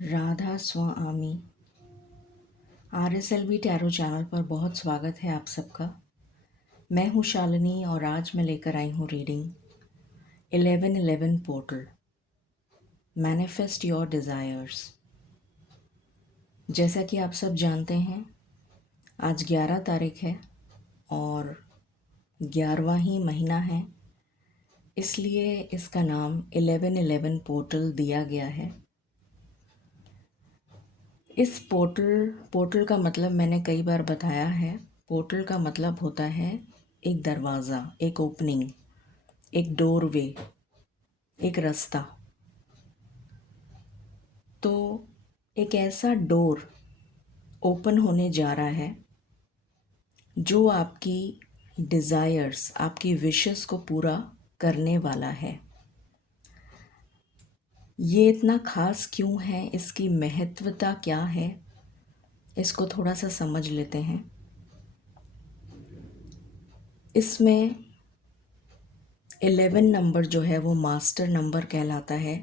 राधा स्वामी RSLV tarot channel पर बहुत स्वागत है आप सबका। मैं हूँ शालिनी और आज मैं लेकर आई हूँ reading 1111 portal manifest your desires. जैसा कि आप सब जानते हैं आज 11 तारीख है और 11वां ही महीना है, इसलिए इसका नाम 1111 पोर्टल दिया गया है। इस पोर्टल का मतलब मैंने कई बार बताया है। पोर्टल का मतलब होता है एक दरवाज़ा, एक ओपनिंग, एक डोरवे, एक रास्ता। तो एक ऐसा डोर ओपन होने जा रहा है जो आपकी डिज़ायर्स, आपकी विशेस को पूरा करने वाला है। ये इतना ख़ास क्यों है, इसकी महत्वता क्या है, इसको थोड़ा सा समझ लेते हैं। इसमें 11 नंबर जो है वो मास्टर नंबर कहलाता है।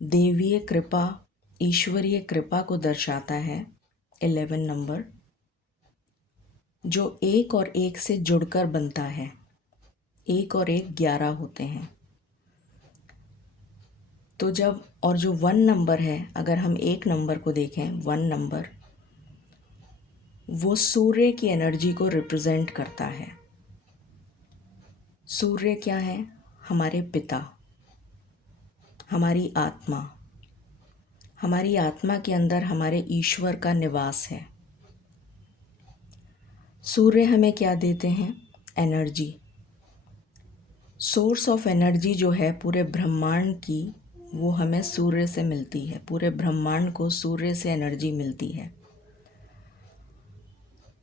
देवीय कृपा, ईश्वरीय कृपा को दर्शाता है 11 नंबर, जो एक और एक से जुड़कर बनता है। एक और एक 11 होते हैं। तो जब और जो 1 नंबर है, अगर हम एक नंबर को देखें, 1 नंबर वो सूर्य की एनर्जी को रिप्रेजेंट करता है। सूर्य क्या है? हमारे पिता, हमारी आत्मा। हमारी आत्मा के अंदर हमारे ईश्वर का निवास है। सूर्य हमें क्या देते हैं? एनर्जी। सोर्स ऑफ एनर्जी जो है पूरे ब्रह्मांड की, वो हमें सूर्य से मिलती है। पूरे ब्रह्मांड को सूर्य से एनर्जी मिलती है।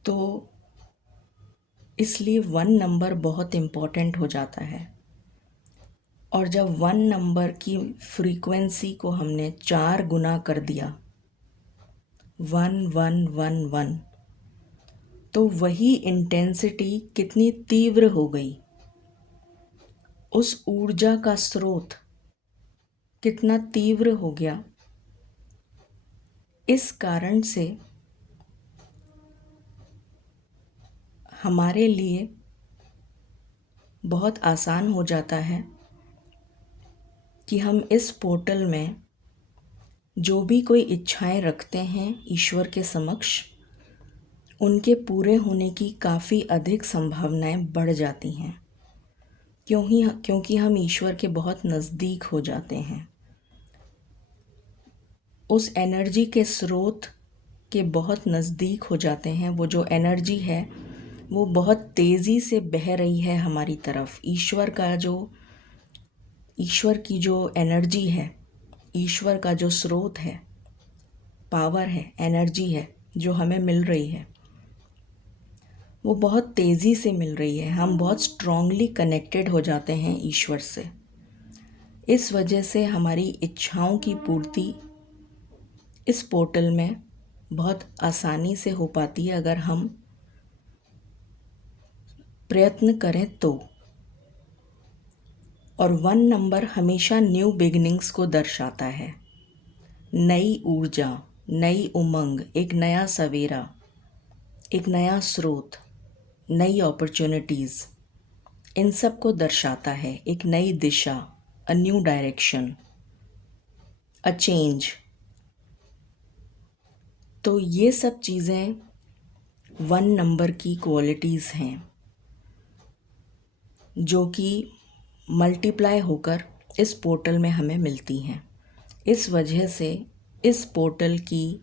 तो इसलिए 1 नंबर बहुत इम्पॉर्टेंट हो जाता है। और जब 1 नंबर की फ्रीक्वेंसी को हमने 4 गुना कर दिया, 1111, तो वही इंटेंसिटी कितनी तीव्र हो गई, उस ऊर्जा का स्रोत कितना तीव्र हो गया। इस कारण से हमारे लिए बहुत आसान हो जाता है कि हम इस पोर्टल में जो भी कोई इच्छाएं रखते हैं ईश्वर के समक्ष, उनके पूरे होने की काफ़ी अधिक संभावनाएं बढ़ जाती हैं, क्योंकि हम ईश्वर के बहुत नज़दीक हो जाते हैं। उस एनर्जी के स्रोत के बहुत नज़दीक हो जाते हैं। वो जो एनर्जी है वो बहुत तेज़ी से बह रही है हमारी तरफ। ईश्वर की जो एनर्जी है, ईश्वर का जो स्रोत है, पावर है, एनर्जी है जो हमें मिल रही है, वो बहुत तेज़ी से मिल रही है। हम बहुत स्ट्रांगली कनेक्टेड हो जाते हैं ईश्वर से। इस वजह से हमारी इच्छाओं की पूर्ति इस पोर्टल में बहुत आसानी से हो पाती है, अगर हम प्रयत्न करें तो। और 1 नंबर हमेशा न्यू बिगिनिंग्स को दर्शाता है। नई ऊर्जा, नई उमंग, एक नया सवेरा, एक नया स्रोत, नई अपॉर्चुनिटीज़, इन सब को दर्शाता है। एक नई दिशा, a new direction, a change. तो ये सब चीज़ें 1 नंबर की क्वालिटीज़ हैं जो कि मल्टीप्लाई होकर इस पोर्टल में हमें मिलती हैं। इस वजह से इस पोर्टल की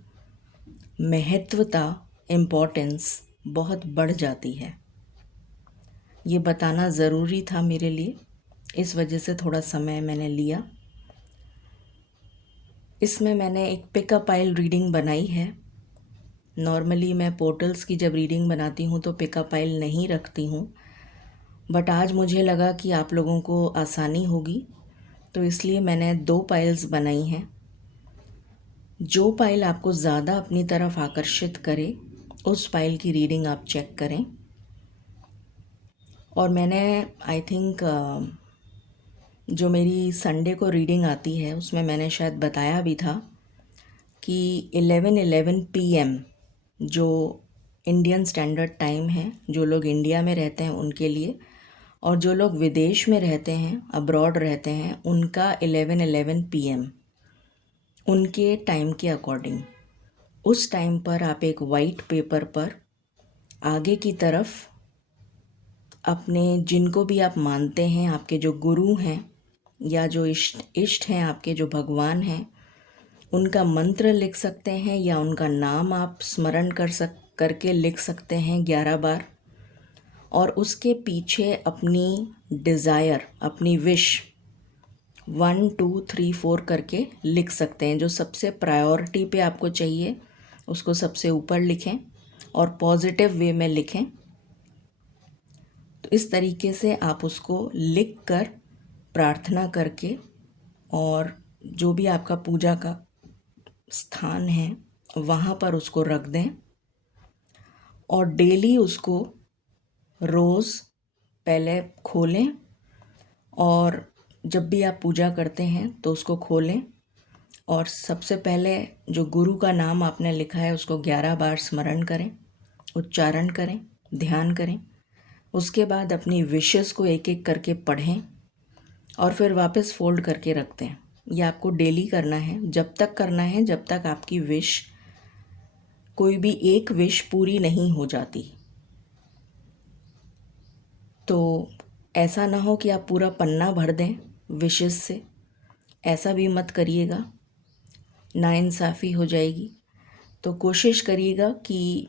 महत्वता, इम्पोर्टेंस बहुत बढ़ जाती है। ये बताना ज़रूरी था मेरे लिए, इस वजह से थोड़ा समय मैंने लिया। इसमें मैंने एक पिकअप आइल रीडिंग बनाई है। नॉर्मली मैं पोर्टल्स की जब रीडिंग बनाती हूँ तो पिकअप आइल नहीं रखती हूँ, बट आज मुझे लगा कि आप लोगों को आसानी होगी, तो इसलिए मैंने 2 पाइल्स बनाई हैं। जो पाइल आपको ज़्यादा अपनी तरफ आकर्षित करे, उस पाइल की रीडिंग आप चेक करें। और मैंने आई थिंक जो मेरी संडे को रीडिंग आती है उसमें मैंने शायद बताया भी था कि 11:11 PM जो इंडियन स्टैंडर्ड टाइम है, जो लोग इंडिया में रहते हैं उनके लिए, और जो लोग विदेश में रहते हैं, अब्रॉड रहते हैं, उनका 11:11 PM उनके टाइम के अकॉर्डिंग उस टाइम पर आप एक वाइट पेपर पर आगे की तरफ अपने जिनको भी आप मानते हैं, आपके जो गुरु हैं या जो इष्ट इष्ट हैं, आपके जो भगवान हैं, उनका मंत्र लिख सकते हैं या उनका नाम आप स्मरण करके लिख सकते हैं 11 बार। और उसके पीछे अपनी डिज़ायर, अपनी विश 1 2 3 4 करके लिख सकते हैं। जो सबसे प्रायोरिटी पे आपको चाहिए उसको सबसे ऊपर लिखें और पॉजिटिव वे में लिखें। तो इस तरीके से आप उसको लिख कर प्रार्थना करके और जो भी आपका पूजा का स्थान है वहाँ पर उसको रख दें और डेली उसको रोज़ पहले खोलें और जब भी आप पूजा करते हैं तो उसको खोलें और सबसे पहले जो गुरु का नाम आपने लिखा है उसको 11 बार स्मरण करें, उच्चारण करें, ध्यान करें। उसके बाद अपनी विशेस को एक एक करके पढ़ें और फिर वापस फोल्ड करके रख दें। ये आपको डेली करना है, जब तक करना है जब तक आपकी विश, कोई भी एक विश पूरी नहीं हो जाती। तो ऐसा ना हो कि आप पूरा पन्ना भर दें विशेस से, ऐसा भी मत करिएगा, नाइंसाफ़ी हो जाएगी। तो कोशिश करिएगा कि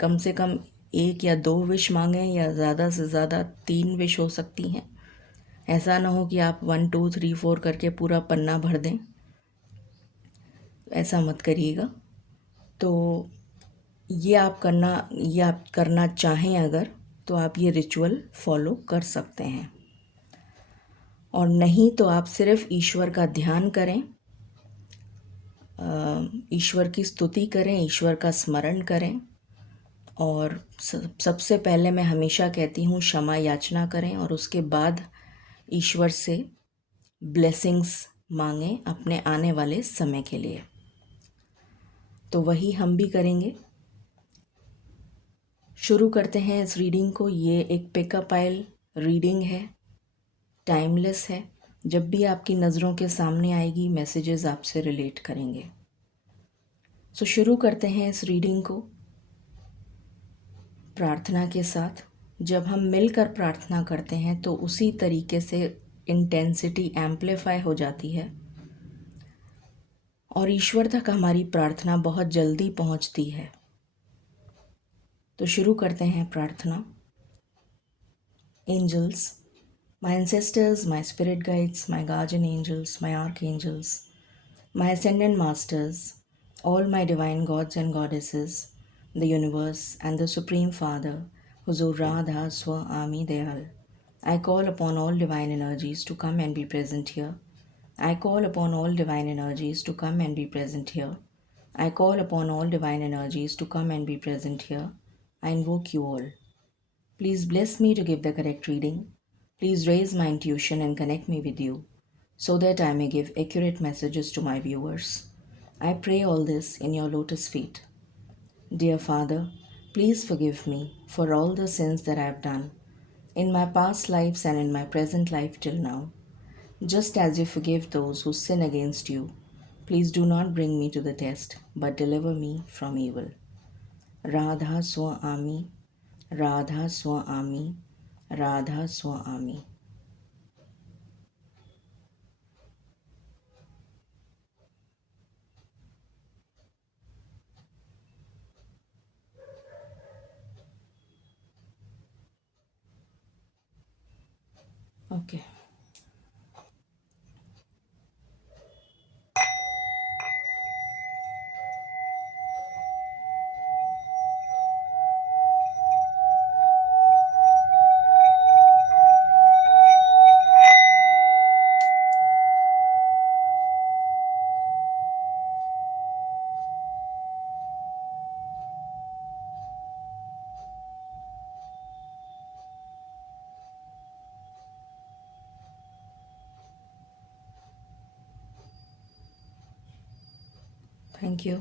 कम से कम 1 या 2 विश मांगें या ज़्यादा से ज़्यादा 3 विश हो सकती हैं। ऐसा ना हो कि आप 1 2 3 4 करके पूरा पन्ना भर दें, ऐसा मत करिएगा। तो ये आप करना चाहें अगर, तो आप ये रिचुअल फॉलो कर सकते हैं। और नहीं तो आप सिर्फ ईश्वर का ध्यान करें, ईश्वर की स्तुति करें, ईश्वर का स्मरण करें। और सबसे पहले मैं हमेशा कहती हूँ क्षमा याचना करें और उसके बाद ईश्वर से ब्लेसिंग्स मांगें अपने आने वाले समय के लिए। तो वही हम भी करेंगे। शुरू करते हैं इस रीडिंग को। ये एक पिकअप आइल रीडिंग है, टाइमलेस है। जब भी आपकी नज़रों के सामने आएगी मैसेजेस आपसे रिलेट करेंगे। सो शुरू करते हैं इस रीडिंग को प्रार्थना के साथ। जब हम मिलकर प्रार्थना करते हैं तो उसी तरीके से इंटेंसिटी एम्प्लीफाई हो जाती है और ईश्वर तक हमारी प्रार्थना बहुत जल्दी पहुंचती है। तो शुरू करते हैं प्रार्थना। Angels, my ancestors, my spirit guides, my guardian angels, my archangels, my ascended masters, all my divine gods and goddesses, the universe, and the Supreme Father, Huzur Radha Swa Ami Dayal. I call upon all divine energies to come and be present here. I call upon all divine energies to come and be present here. I call upon all divine energies to come and be present here. I invoke you all. Please bless me to give the correct reading. Please raise my intuition and connect me with you so that I may give accurate messages to my viewers. I pray all this in your lotus feet. Dear Father, please forgive me for all the sins that I have done in my past lives and in my present life till now. Just as you forgive those who sin against you, please do not bring me to the test, but deliver me from evil. Radha Swa Ami, Radha Swa Ami, Radha Swa Ami. Okay. Thank you.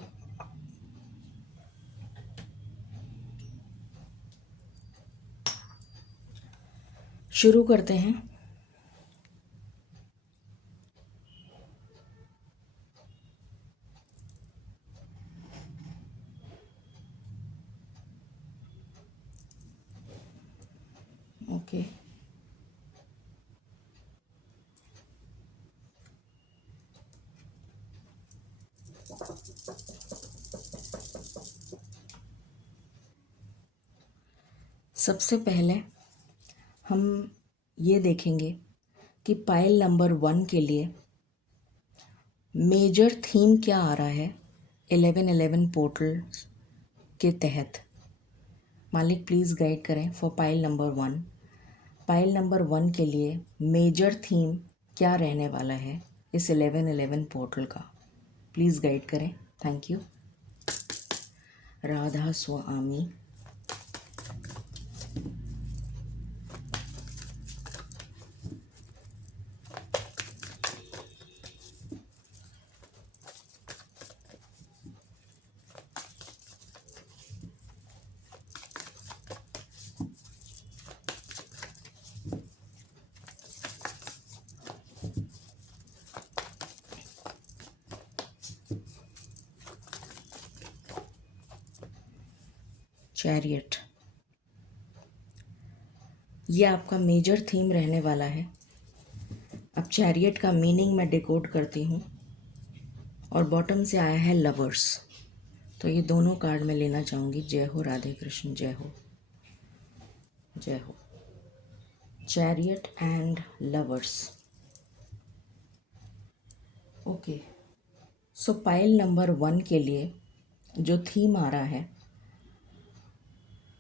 शुरू करते हैं। Okay. सबसे पहले हम ये देखेंगे कि pile number 1 के लिए मेजर थीम क्या आ रहा है 1111 पोर्टल के तहत। मालिक प्लीज़ गाइड करें for pile number 1। Pile number 1 के लिए मेजर थीम क्या रहने वाला है इस 1111 पोर्टल का, प्लीज़ गाइड करें। Thank you. Radha Swami. Chariot, ये आपका मेजर थीम रहने वाला है। अब चैरियट का मीनिंग मैं डिकोड करती हूँ और बॉटम से आया है लवर्स, तो ये दोनों कार्ड मैं लेना चाहूँगी। जय हो राधे कृष्ण, जय हो जय हो। Chariot and lovers. Okay, so pile number 1 के लिए जो थीम आ रहा है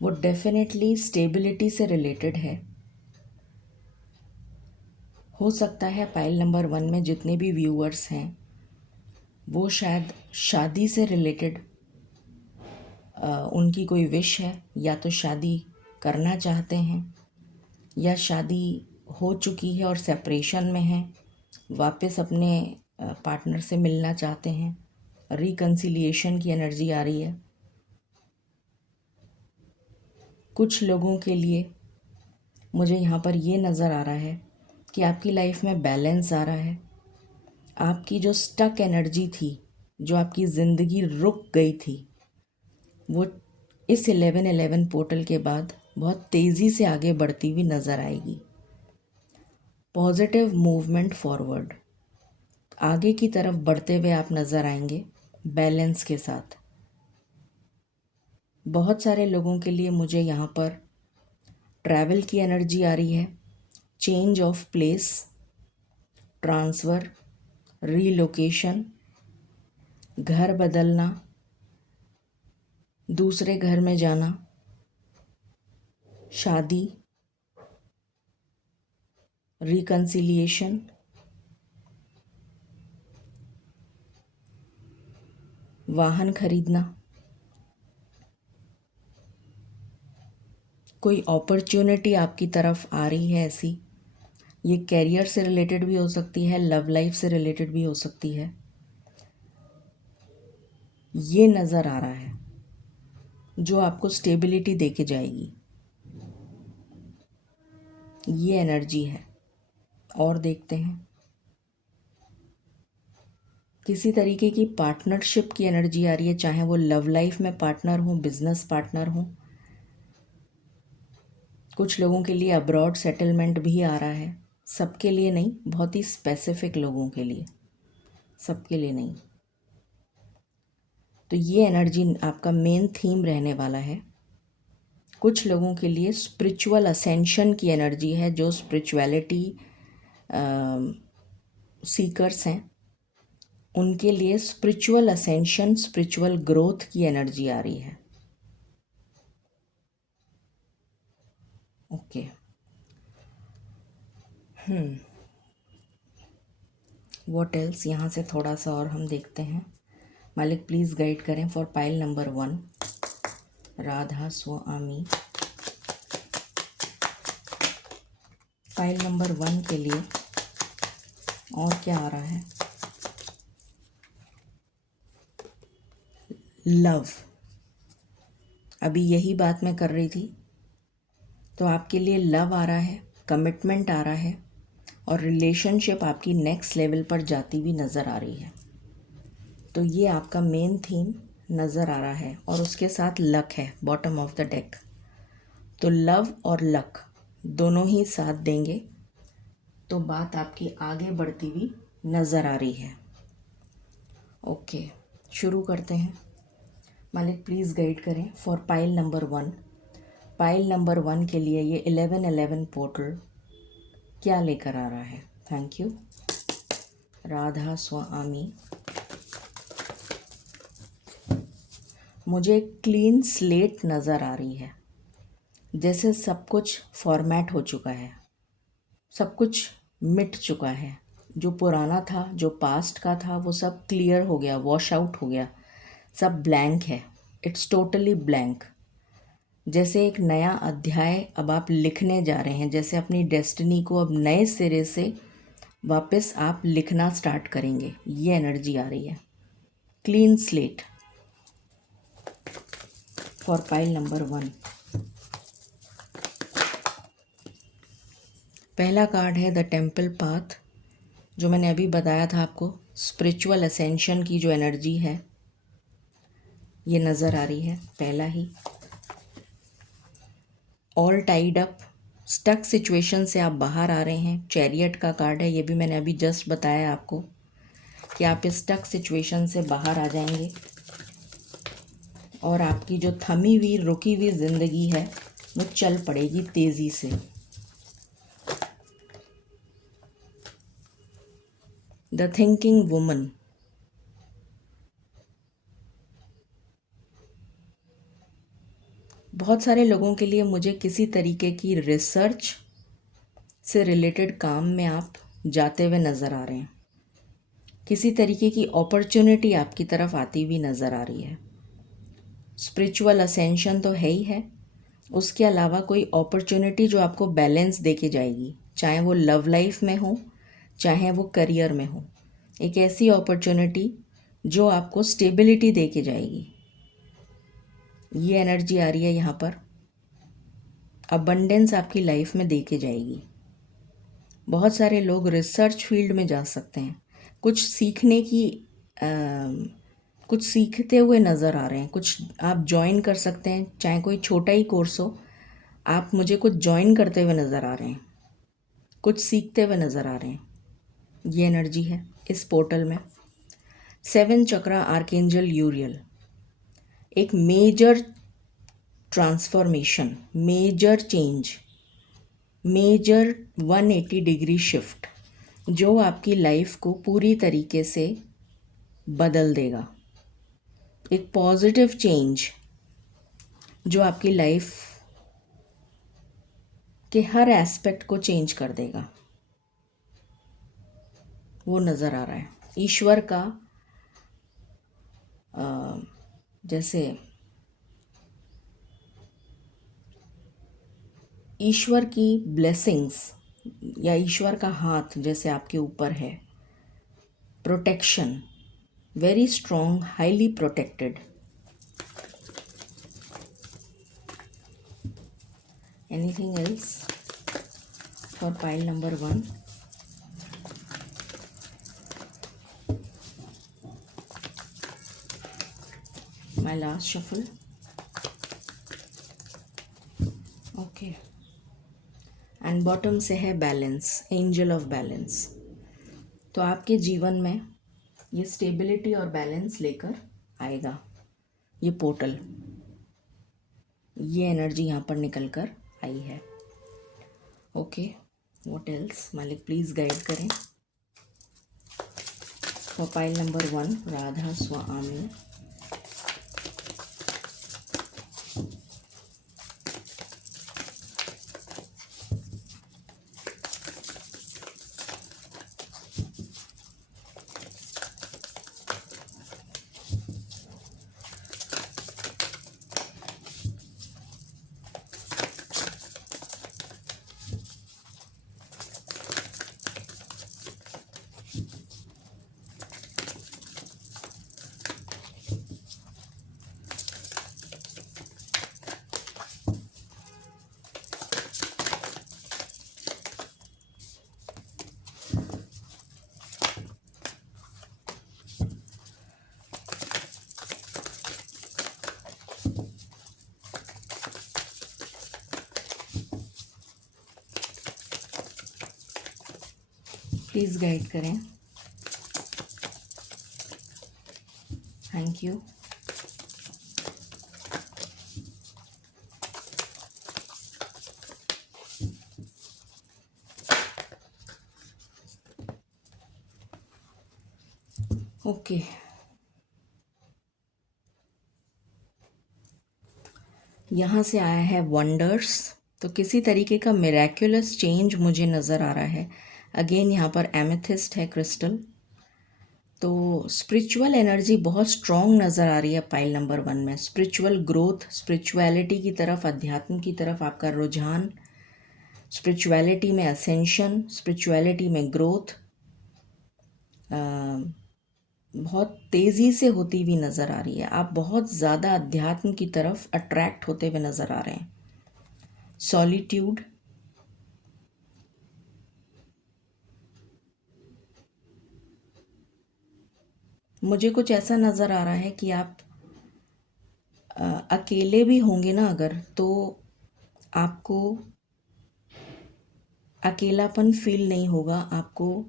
वो डेफिनेटली स्टेबिलिटी से रिलेटेड है। हो सकता है पाइल नंबर 1 में जितने भी व्यूअर्स हैं वो शायद शादी से रिलेटेड उनकी कोई विश है, या तो शादी करना चाहते हैं या शादी हो चुकी है और सेपरेशन में हैं, वापस अपने पार्टनर से मिलना चाहते हैं। रिकन्सिलिएशन की एनर्जी आ रही है। कुछ लोगों के लिए मुझे यहाँ पर ये नज़र आ रहा है कि आपकी लाइफ में बैलेंस आ रहा है। आपकी जो स्टक एनर्जी थी, जो आपकी ज़िंदगी रुक गई थी, वो इस 1111 पोर्टल के बाद बहुत तेज़ी से आगे बढ़ती हुई नज़र आएगी। पॉजिटिव मूवमेंट फॉरवर्ड, आगे की तरफ बढ़ते हुए आप नज़र आएंगे बैलेंस के साथ। बहुत सारे लोगों के लिए मुझे यहाँ पर ट्रैवल की एनर्जी आ रही है। Change of place, transfer, relocation, घर बदलना, दूसरे घर में जाना, शादी, रिकन्सिलिएशन, वाहन खरीदना, कोई अपॉर्चुनिटी आपकी तरफ आ रही है ऐसी। ये कैरियर से रिलेटेड भी हो सकती है, लव लाइफ से रिलेटेड भी हो सकती है। ये नज़र आ रहा है जो आपको स्टेबिलिटी दे के जाएगी, ये एनर्जी है। और देखते हैं, किसी तरीके की पार्टनरशिप की एनर्जी आ रही है, चाहे वो लव लाइफ में पार्टनर हो, बिजनेस पार्टनर हो। कुछ लोगों के लिए अब्रॉड सेटलमेंट भी आ रहा है, सबके लिए नहीं, बहुत ही स्पेसिफिक लोगों के लिए, सबके लिए नहीं। तो ये एनर्जी आपका मेन थीम रहने वाला है। कुछ लोगों के लिए स्पिरिचुअल असेंशन की एनर्जी है, जो स्पिरिचुअलिटी सीकर्स हैं उनके लिए स्पिरिचुअल असेंशन, स्पिरिचुअल ग्रोथ की एनर्जी आ रही है। ओके, व्हाट एल्स, यहाँ से थोड़ा सा और हम देखते हैं। मालिक प्लीज़ गाइड करें for pile number 1। Radha Swami. Pile number 1 के लिए और क्या आ रहा है? लव, अभी यही बात मैं कर रही थी। तो आपके लिए लव आ रहा है, कमिटमेंट आ रहा है और रिलेशनशिप आपकी नेक्स्ट लेवल पर जाती हुई नज़र आ रही है। तो ये आपका मेन थीम नज़र आ रहा है और उसके साथ लक है बॉटम ऑफ द डेक। तो लव और लक दोनों ही साथ देंगे तो बात आपकी आगे बढ़ती हुई नज़र आ रही है। ओके, शुरू करते हैं। मालिक प्लीज़ गाइड करें for pile number 1। Pile number 1 के लिए ये 1111 पोर्टल क्या लेकर आ रहा है। थैंक यू राधा स्वामी। मुझे क्लीन स्लेट नज़र आ रही है, जैसे सब कुछ फॉर्मेट हो चुका है, सब कुछ मिट चुका है। जो पुराना था, जो पास्ट का था, वो सब क्लियर हो गया, वॉश आउट हो गया, सब ब्लैंक है। It's totally blank. जैसे एक नया अध्याय अब आप लिखने जा रहे हैं, जैसे अपनी डेस्टिनी को अब नए सिरे से वापस आप लिखना स्टार्ट करेंगे, ये एनर्जी आ रही है। Clean slate for pile number 1। पहला कार्ड है द टेम्पल पाथ, जो मैंने अभी बताया था आपको, स्पिरिचुअल असेंशन की जो एनर्जी है ये नज़र आ रही है। पहला ही all tied up, stuck situation से आप बाहर आ रहे हैं। चैरियट का कार्ड है, ये भी मैंने अभी जस्ट बताया आपको कि आप इस स्टक सिचुएशन से बाहर आ जाएंगे और आपकी जो थमी हुई रुकी हुई ज़िंदगी है वो चल पड़ेगी तेज़ी से। द थिंकिंग वुमन, बहुत सारे लोगों के लिए मुझे किसी तरीके की रिसर्च से रिलेटेड काम में आप जाते हुए नज़र आ रहे हैं। किसी तरीके की अपॉर्चुनिटी आपकी तरफ आती हुई नज़र आ रही है। स्पिरिचुअल असेंशन तो है ही है, उसके अलावा कोई अपॉर्चुनिटी जो आपको बैलेंस दे के जाएगी, चाहे वो लव लाइफ में हो, चाहे वो करियर में हो। एक ऐसी अपॉर्चुनिटी जो आपको स्टेबिलिटी दे के जाएगी, ये एनर्जी आ रही है यहाँ पर। अबंडेंस आपकी लाइफ में दे के जाएगी। बहुत सारे लोग रिसर्च फील्ड में जा सकते हैं, कुछ सीखने की कुछ सीखते हुए नज़र आ रहे हैं। कुछ आप ज्वाइन कर सकते हैं, चाहे कोई छोटा ही कोर्स हो, आप मुझे कुछ ज्वाइन करते हुए नज़र आ रहे हैं, कुछ सीखते हुए नज़र आ रहे हैं। ये एनर्जी है इस पोर्टल में। 7 चक्रा आर्कएंजल यूरियल, एक major transformation, major change, major 180 degree shift जो आपकी लाइफ को पूरी तरीके से बदल देगा। एक पॉजिटिव चेंज जो आपकी लाइफ के हर एस्पेक्ट को चेंज कर देगा, वो नज़र आ रहा है। ईश्वर का जैसे ईश्वर की ब्लेसिंग्स या ईश्वर का हाथ जैसे आपके ऊपर है। Protection, very strong, highly protected. Anything else for pile number 1? My last shuffle. Okay, and bottom से है बैलेंस, एंजल ऑफ बैलेंस। तो आपके जीवन में ये स्टेबिलिटी और बैलेंस लेकर आएगा ये पोर्टल। ये एनर्जी यहाँ पर निकल कर आई है। Okay, what else? मालिक प्लीज़ गाइड करें for pile number 1 Radha Swami. Please guide करें। Thank you. ओके, यहाँ से आया है वंडर्स। तो किसी तरीके का मिरेक्युलस चेंज मुझे नज़र आ रहा है। अगेन यहाँ पर एमेथिस्ट है क्रिस्टल। तो स्पिरिचुअल एनर्जी बहुत स्ट्रॉन्ग नज़र आ रही है पाइल नंबर 1 में। स्पिरिचुअल ग्रोथ, स्पिरिचुअलिटी की तरफ, अध्यात्म की तरफ आपका रुझान, स्पिरिचुअलिटी में असेंशन, स्पिरिचुअलिटी में ग्रोथ बहुत तेज़ी से होती हुई नज़र आ रही है। आप बहुत ज़्यादा अध्यात्म की तरफ अट्रैक्ट होते हुए नज़र आ रहे हैं। सॉलिट्यूड, मुझे कुछ ऐसा नज़र आ रहा है कि आप अकेले भी होंगे ना अगर, तो आपको अकेलापन फील नहीं होगा। आपको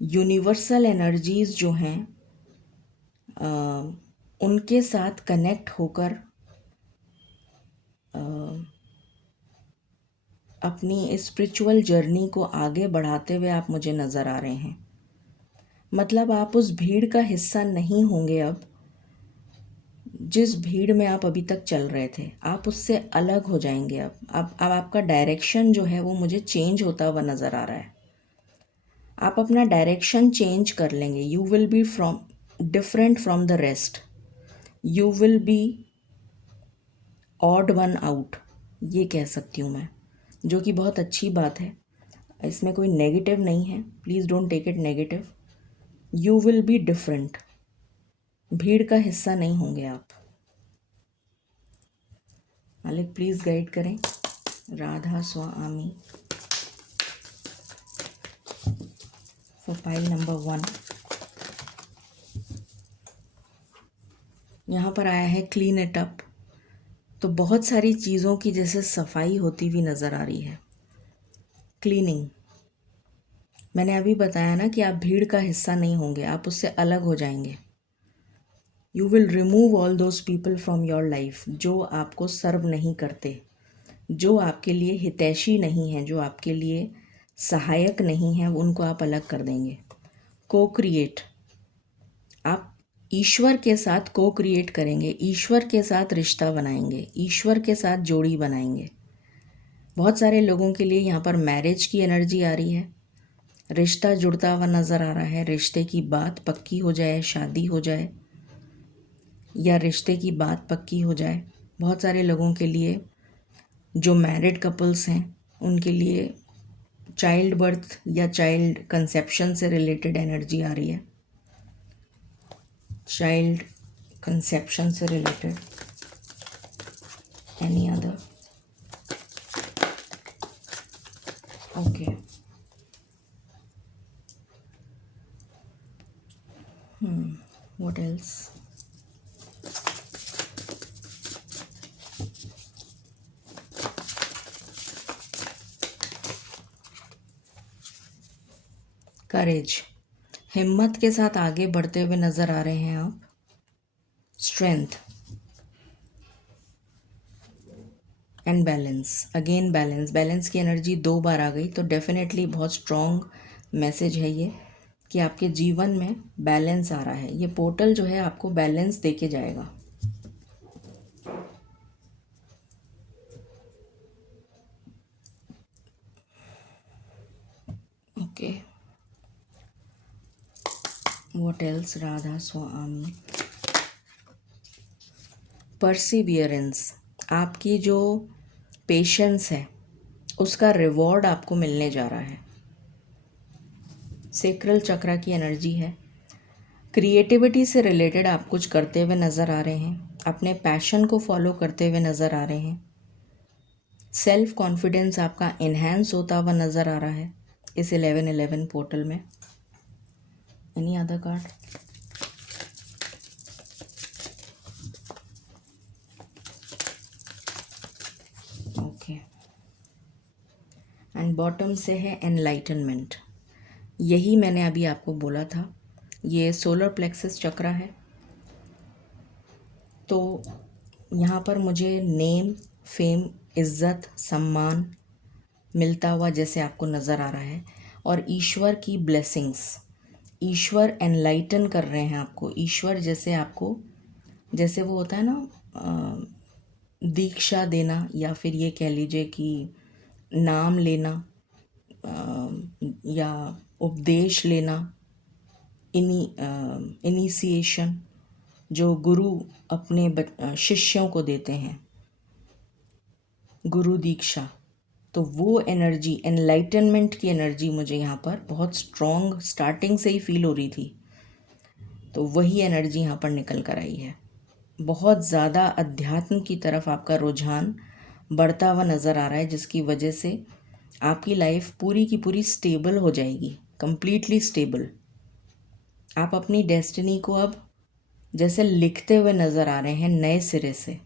यूनिवर्सल एनर्जीज़ जो हैं उनके साथ कनेक्ट होकर अपनी स्पिरिचुअल जर्नी को आगे बढ़ाते हुए आप मुझे नज़र आ रहे हैं। मतलब आप उस भीड़ का हिस्सा नहीं होंगे अब, जिस भीड़ में आप अभी तक चल रहे थे। आप उससे अलग हो जाएंगे। अब आपका डायरेक्शन जो है वो मुझे चेंज होता हुआ नज़र आ रहा है। आप अपना डायरेक्शन चेंज कर लेंगे। You will B from different from the rest. You will be odd one out, ये कह सकती हूँ मैं, जो कि बहुत अच्छी बात है। इसमें कोई नेगेटिव नहीं है, please don't take it negative. You will be different, भीड़ का हिस्सा नहीं होंगे आप। मालिक प्लीज़ गाइड करें। Radha Swami for pile number 1। यहाँ पर आया है क्लीन इट अप। तो बहुत सारी चीज़ों की जैसे सफाई होती हुई नज़र आ रही है। क्लीनिंग, मैंने अभी बताया ना कि आप भीड़ का हिस्सा नहीं होंगे, आप उससे अलग हो जाएंगे। You will remove all those people from your life जो आपको सर्व नहीं करते, जो आपके लिए हितैषी नहीं हैं, जो आपके लिए सहायक नहीं हैं, उनको आप अलग कर देंगे। को क्रिएट, आप ईश्वर के साथ को क्रिएट करेंगे, ईश्वर के साथ रिश्ता बनाएंगे, ईश्वर के साथ जोड़ी बनाएंगे। बहुत सारे लोगों के लिए यहाँ पर मैरिज की एनर्जी आ रही है। रिश्ता जुड़ता हुआ नज़र आ रहा है। रिश्ते की बात पक्की हो जाए, शादी हो जाए, या रिश्ते की बात पक्की हो जाए। बहुत सारे लोगों के लिए जो मैरिड कपल्स हैं उनके लिए चाइल्ड बर्थ या चाइल्ड कंसेप्शन से रिलेटेड एनर्जी आ रही है। चाइल्ड कंसेप्शन से related, any other? Okay, what else? Courage, हिम्मत के साथ आगे बढ़ते हुए नज़र आ रहे हैं आप। Strength and balance, again balance, balance की एनर्जी 2 बार आ गई, तो डेफिनेटली बहुत स्ट्रॉन्ग मैसेज है ये कि आपके जीवन में बैलेंस आ रहा है। ये पोर्टल जो है आपको बैलेंस देके जाएगा। Okay, what else? Radha Swami. Perseverance, आपकी जो पेशेंस है उसका रिवॉर्ड आपको मिलने जा रहा है। सेक्रल चक्रा की एनर्जी है। क्रिएटिविटी से रिलेटेड आप कुछ करते हुए नज़र आ रहे हैं, अपने पैशन को फॉलो करते हुए नज़र आ रहे हैं। सेल्फ कॉन्फिडेंस आपका इन्हेंस होता हुआ नज़र आ रहा है इस 1111 पोर्टल में। Any other card? Okay, and bottom से है एनलाइटनमेंट। यही मैंने अभी आपको बोला था, ये सोलर प्लेक्सस चक्रा है। तो यहाँ पर मुझे नेम, फेम, इज़्ज़त, सम्मान मिलता हुआ जैसे आपको नज़र आ रहा है, और ईश्वर की ब्लेसिंग्स, ईश्वर एनलाइटन कर रहे हैं आपको। ईश्वर जैसे आपको, जैसे वो होता है ना, दीक्षा देना, या फिर ये कह लीजिए कि नाम लेना, या उपदेश लेना, इनिशिएशन, जो गुरु अपने शिष्यों को देते हैं, गुरु दीक्षा। तो वो एनर्जी, एनलाइटनमेंट की एनर्जी मुझे यहाँ पर बहुत स्ट्रॉन्ग स्टार्टिंग से ही फील हो रही थी। तो वही एनर्जी यहाँ पर निकल कर आई है। बहुत ज़्यादा अध्यात्म की तरफ आपका रुझान बढ़ता हुआ नज़र आ रहा है, जिसकी वजह से आपकी लाइफ पूरी की पूरी स्टेबल हो जाएगी, कंप्लीटली स्टेबल। आप अपनी डेस्टिनी को अब जैसे लिखते हुए नज़र आ रहे हैं नए सिरे से।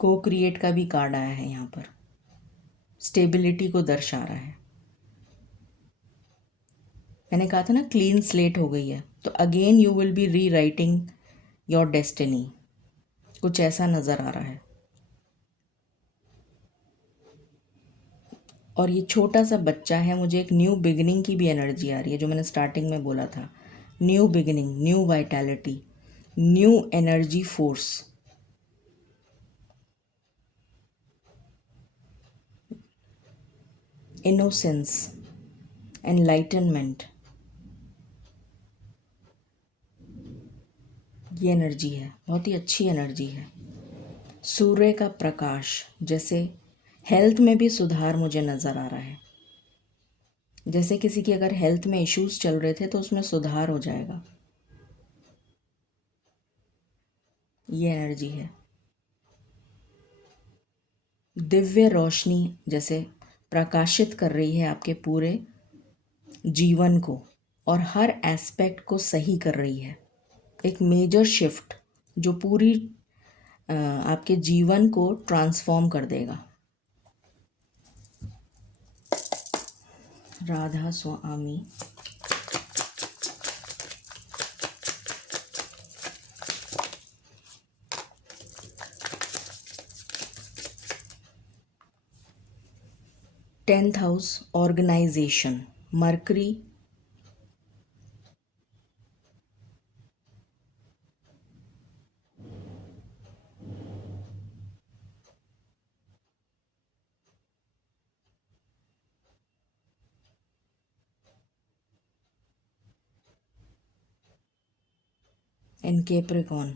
को क्रिएट का भी कार्ड आया है यहाँ पर, स्टेबिलिटी को दर्शा रहा है। मैंने कहा था ना, क्लीन स्लेट हो गई है, तो अगेन यू विल बी री राइटिंग योर डेस्टिनी, कुछ ऐसा नज़र आ रहा है। और ये छोटा सा बच्चा है, मुझे एक न्यू बिगिनिंग की भी एनर्जी आ रही है, जो मैंने स्टार्टिंग में बोला था, new beginning, new vitality, new energy force. Innocence, enlightenment, ये एनर्जी है, बहुत ही अच्छी एनर्जी है। सूर्य का प्रकाश, जैसे हेल्थ में भी सुधार मुझे नज़र आ रहा है। जैसे किसी की अगर हेल्थ में इश्यूज चल रहे थे तो उसमें सुधार हो जाएगा, ये एनर्जी है। दिव्य रोशनी जैसे प्रकाशित कर रही है आपके पूरे जीवन को, और हर एस्पेक्ट को सही कर रही है। एक मेजर शिफ्ट जो पूरी आपके जीवन को ट्रांसफॉर्म कर देगा। Radha Swami. Tenth house, organisation, Mercury, and Capricorn.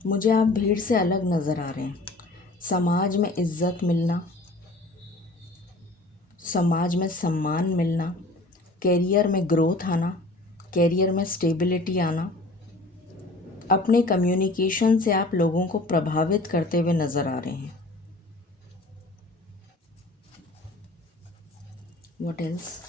मुझे आप भीड़ से अलग नज़र आ रहे हैं। समाज में इज्जत मिलना, समाज में सम्मान मिलना, कैरियर में ग्रोथ आना, कैरियर में स्टेबिलिटी आना, अपने कम्युनिकेशन से आप लोगों को प्रभावित करते हुए नज़र आ रहे हैं। What else?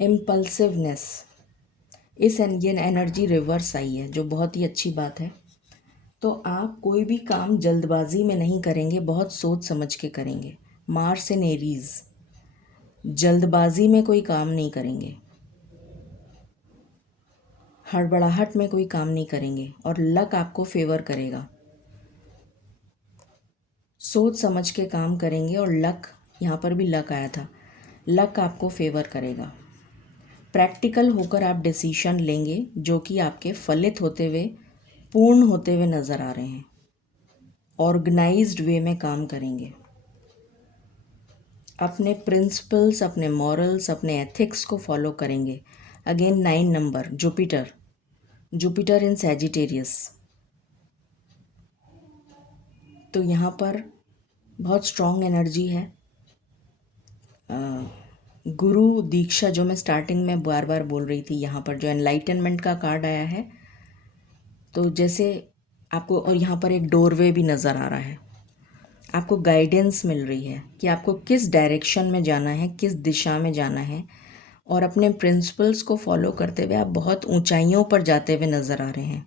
इम्पल्सिवनेस, ये एनर्जी रिवर्स आई है, जो बहुत ही अच्छी बात है। तो आप कोई भी काम जल्दबाजी में नहीं करेंगे, बहुत सोच समझ के करेंगे। मार्स एंड एरीज, जल्दबाजी में कोई काम नहीं करेंगे, हड़बड़ाहट में कोई काम नहीं करेंगे, और लक आपको फेवर करेगा। सोच समझ के काम करेंगे, और लक, यहाँ पर भी लक आया था, लक आपको फेवर करेगा। प्रैक्टिकल होकर आप डिसीशन लेंगे, जो कि आपके फलित होते हुए, पूर्ण होते हुए नज़र आ रहे हैं। ऑर्गेनाइज्ड वे में काम करेंगे, अपने प्रिंसिपल्स, अपने मॉरल्स, अपने एथिक्स को फॉलो करेंगे। Again 9 number, Jupiter, Jupiter in Sagittarius. तो यहाँ पर बहुत स्ट्रॉन्ग एनर्जी है। गुरु दीक्षा जो मैं स्टार्टिंग में बार बार बोल रही थी, यहाँ पर जो एनलाइटनमेंट का कार्ड आया है, तो जैसे आपको, और यहाँ पर एक डोरवे भी नज़र आ रहा है, आपको गाइडेंस मिल रही है कि आपको किस डायरेक्शन में जाना है, किस दिशा में जाना है, और अपने प्रिंसिपल्स को फॉलो करते हुए आप बहुत ऊंचाइयों पर जाते हुए नज़र आ रहे हैं।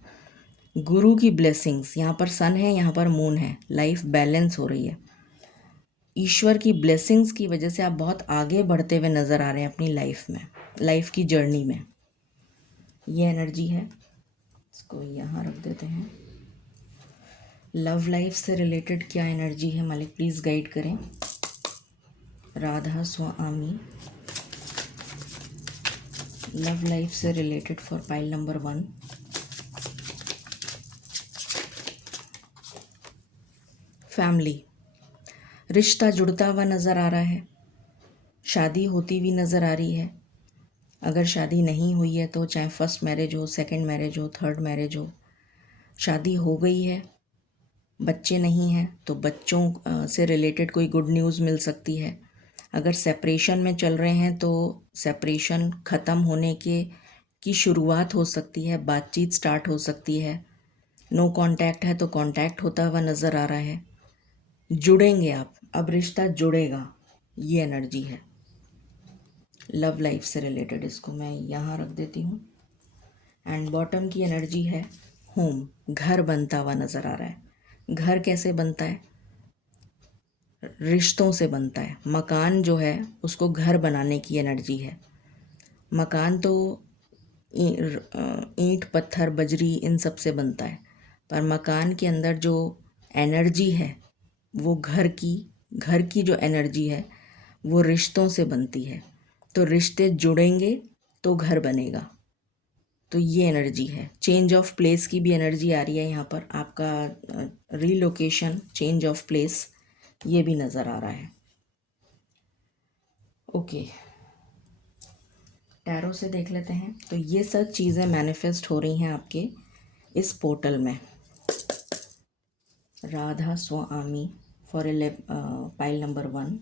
गुरु की ब्लेसिंग्स, यहाँ पर सन है, यहाँ पर मून है, लाइफ बैलेंस हो रही है। ईश्वर की ब्लेसिंग्स की वजह से आप बहुत आगे बढ़ते हुए नज़र आ रहे हैं अपनी लाइफ में, लाइफ की जर्नी में। ये एनर्जी है, इसको यहाँ रख देते हैं। लव लाइफ से रिलेटेड क्या एनर्जी है मालिक, प्लीज़ गाइड करें। राधा स्वामी, लव लाइफ से related for pile number 1। Family, रिश्ता जुड़ता हुआ नज़र आ रहा है, शादी होती हुई नज़र आ रही है। अगर शादी नहीं हुई है तो चाहे फर्स्ट मैरिज हो, सेकंड मैरिज हो, थर्ड मैरिज हो। शादी हो गई है, बच्चे नहीं हैं तो बच्चों से रिलेटेड कोई गुड न्यूज़ मिल सकती है। अगर सेपरेशन में चल रहे हैं तो सेपरेशन ख़त्म होने की शुरुआत हो सकती है, बातचीत स्टार्ट हो सकती है। नो कांटेक्ट है तो कांटेक्ट होता हुआ नज़र आ रहा है। जुड़ेंगे आप, अब रिश्ता जुड़ेगा, ये एनर्जी है लव लाइफ से रिलेटेड। इसको मैं यहाँ रख देती हूँ। एंड बॉटम की एनर्जी है होम, घर बनता हुआ नज़र आ रहा है। घर कैसे बनता है? रिश्तों से बनता है। मकान जो है उसको घर बनाने की एनर्जी है। मकान तो ईंट पत्थर बजरी इन सब से बनता है, पर मकान के अंदर जो एनर्जी है वो घर की जो एनर्जी है वो रिश्तों से बनती है। तो रिश्ते जुड़ेंगे तो घर बनेगा। तो ये एनर्जी है। चेंज ऑफ प्लेस की भी एनर्जी आ रही है यहाँ पर। आपका रीलोकेशन, चेंज ऑफ प्लेस, ये भी नज़र आ रहा है। ओके, टैरो से देख लेते हैं। तो ये सब चीज़ें मैनिफेस्ट हो रही हैं आपके इस पोर्टल में। Radha Swami for pile number 1।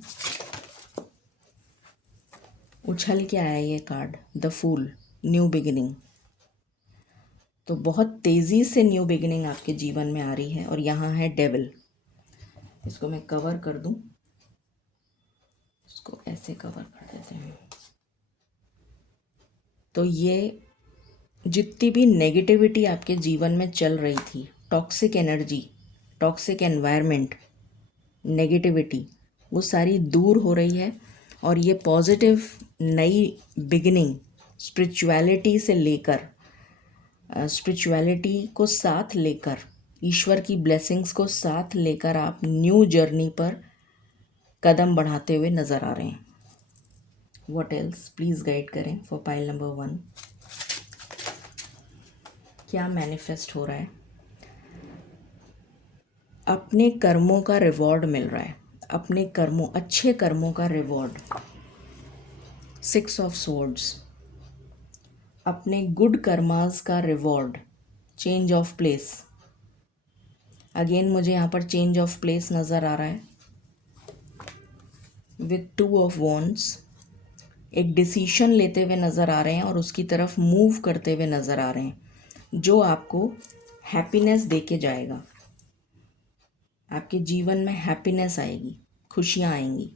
उछल के आया ये card, the fool, new beginning. तो बहुत तेज़ी से न्यू बिगिनिंग आपके जीवन में आ रही है। और यहाँ है डेविल। इसको मैं कवर कर दूँ, इसको ऐसे कवर कर देते हैं। तो ये जितनी भी नेगेटिविटी आपके जीवन में चल रही थी, toxic energy, toxic environment, negativity, वो सारी दूर हो रही है। और ये पॉजिटिव नई बिगिनिंग, स्पिरिचुअलिटी से लेकर, स्पिरिचुअलिटी को साथ लेकर, ईश्वर की ब्लेसिंग्स को साथ लेकर आप न्यू जर्नी पर कदम बढ़ाते हुए नज़र आ रहे हैं। व्हाट एल्स, प्लीज़ गाइड करें फॉर पाइल नंबर 1। क्या मैनिफेस्ट हो रहा है? अपने कर्मों का रिवॉर्ड मिल रहा है, अपने कर्मों, अच्छे कर्मों का रिवॉर्ड। 6 ऑफ स्वॉर्ड्स, अपने गुड कर्मास का reward. Change of place, again मुझे यहाँ पर चेंज ऑफ प्लेस नज़र आ रहा है। विथ 2 ऑफ वॉन्ड्स, एक डिसीशन लेते हुए नज़र आ रहे हैं और उसकी तरफ मूव करते हुए नज़र आ रहे हैं, जो आपको हैप्पीनेस दे के जाएगा। आपके जीवन में हैप्पीनेस आएगी, खुशियाँ आएंगी,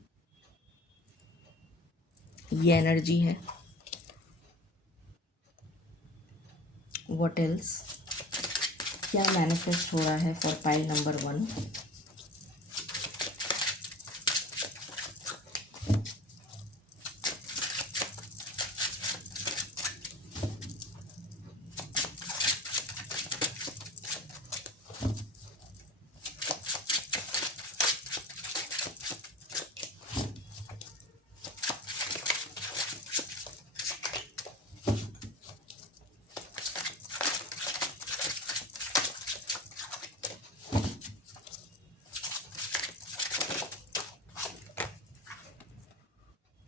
ये एनर्जी है। व्हाट एल्स, क्या मैनिफेस्ट हो रहा है for pile number 1?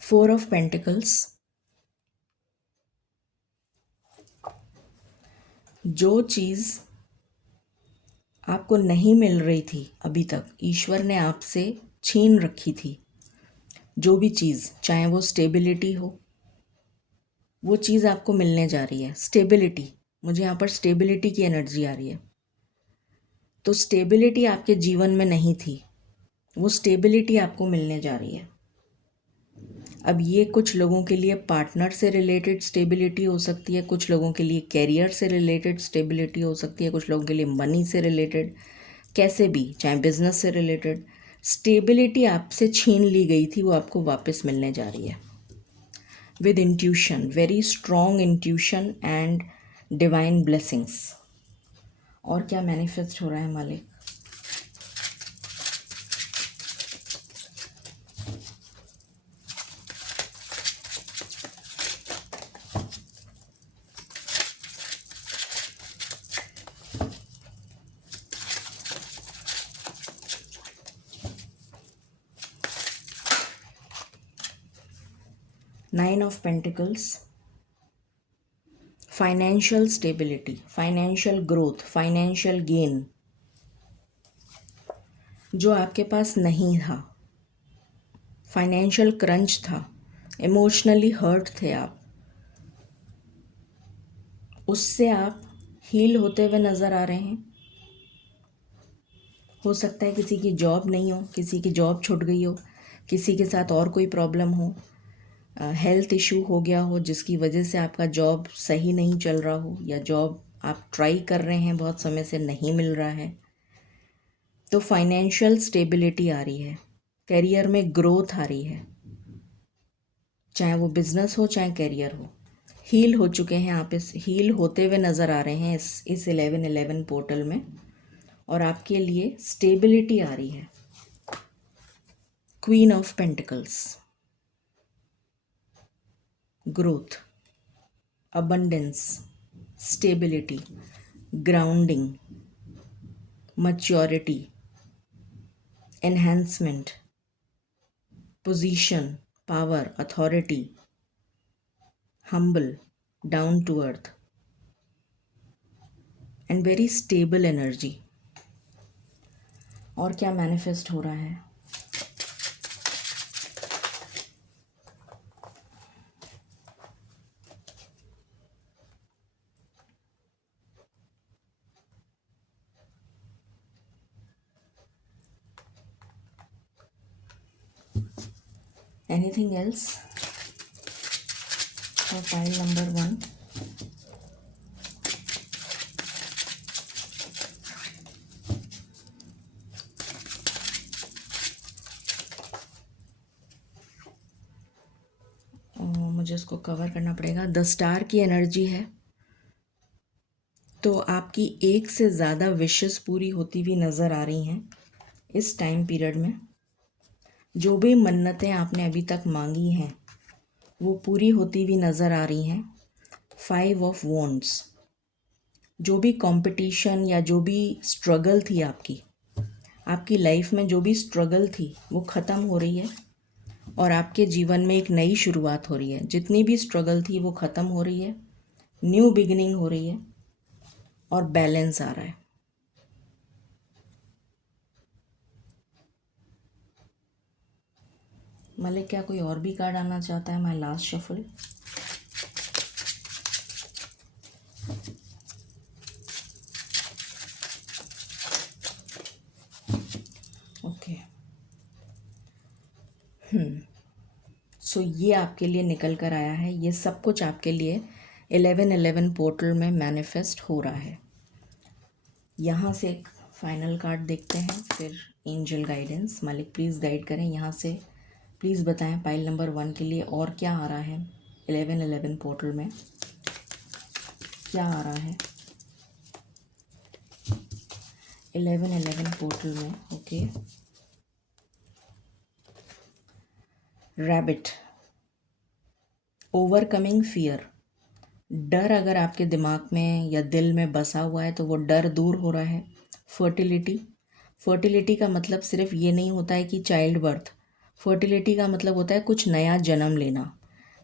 Four of pentacles, जो चीज़ आप आपको नहीं मिल रही थी अभी तक, ईश्वर ने आपसे छीन रखी थी जो भी चीज़, चाहे वो स्टेबिलिटी हो, वो चीज़ आपको मिलने जा रही है। स्टेबिलिटी, मुझे यहाँ पर स्टेबिलिटी की एनर्जी आ रही है। तो स्टेबिलिटी आपके जीवन में नहीं थी, वो स्टेबिलिटी आपको मिलने जा रही है। अब ये कुछ लोगों के लिए पार्टनर से रिलेटेड स्टेबिलिटी हो सकती है, कुछ लोगों के लिए कैरियर से रिलेटेड स्टेबिलिटी हो सकती है, कुछ लोगों के लिए मनी से रिलेटेड, कैसे भी, चाहे बिजनेस से रिलेटेड स्टेबिलिटी आपसे छीन ली गई थी, वो आपको वापस मिलने जा रही है। With intuition, very strong intuition and divine blessings. और क्या मैनिफेस्ट हो रहा है मालिक? Nine of pentacles, financial stability, financial growth, financial gain जो आपके पास नहीं था, फाइनेंशियल क्रंच था, इमोशनली हर्ट थे आप, उससे आप हील होते हुए नज़र आ रहे हैं। हो सकता है किसी की जॉब नहीं हो, किसी की जॉब छूट गई हो, किसी के साथ और कोई प्रॉब्लम हो, हेल्थ इशू हो गया हो जिसकी वजह से आपका जॉब सही नहीं चल रहा हो, या जॉब आप ट्राई कर रहे हैं बहुत समय से नहीं मिल रहा है। तो फाइनेंशियल स्टेबिलिटी आ रही है, करियर में ग्रोथ आ रही है, चाहे वो बिजनेस हो चाहे करियर हो। हील हो चुके हैं आप, इस हील होते हुए नज़र आ रहे हैं इस 1111 पोर्टल में, और आपके लिए स्टेबिलिटी आ रही है। Queen of pentacles, growth, abundance, stability, grounding, maturity, enhancement, position, power, authority, humble, down to earth, and very stable energy। और क्या मैनिफेस्ट हो रहा है? Anything else for pile number 1? मुझे इसको कवर करना पड़ेगा। 10 स्टार की एनर्जी है, तो आपकी एक से ज़्यादा विशेस पूरी होती हुई नज़र आ रही हैं इस टाइम पीरियड में। जो भी मन्नतें आपने अभी तक मांगी हैं वो पूरी होती हुई नज़र आ रही हैं। 5 ऑफ वॉन्ड्स, जो भी कंपटीशन या जो भी स्ट्रगल थी आपकी लाइफ में, जो भी स्ट्रगल थी वो ख़त्म हो रही है और आपके जीवन में एक नई शुरुआत हो रही है। जितनी भी स्ट्रगल थी वो ख़त्म हो रही है, न्यू बिगिनिंग हो रही है और बैलेंस आ रहा है। मलिक, क्या कोई और भी कार्ड आना चाहता है? My last shuffle. ओके, सो ये आपके लिए निकल कर आया है। ये सब कुछ आपके लिए 1111 पोर्टल में मैनिफेस्ट हो रहा है। यहाँ से एक फाइनल कार्ड देखते हैं, फिर एंजल गाइडेंस। मालिक प्लीज़ गाइड करें, यहाँ से प्लीज़ बताएं पाइल नंबर 1 के लिए और क्या आ रहा है 1111 पोर्टल में, क्या आ रहा है 1111 पोर्टल में। Okay, rabbit, overcoming fear. डर अगर आपके दिमाग में या दिल में बसा हुआ है तो वो डर दूर हो रहा है। फर्टिलिटी, फर्टिलिटी का मतलब सिर्फ ये नहीं होता है कि चाइल्ड बर्थ। फर्टिलिटी का मतलब होता है कुछ नया जन्म लेना।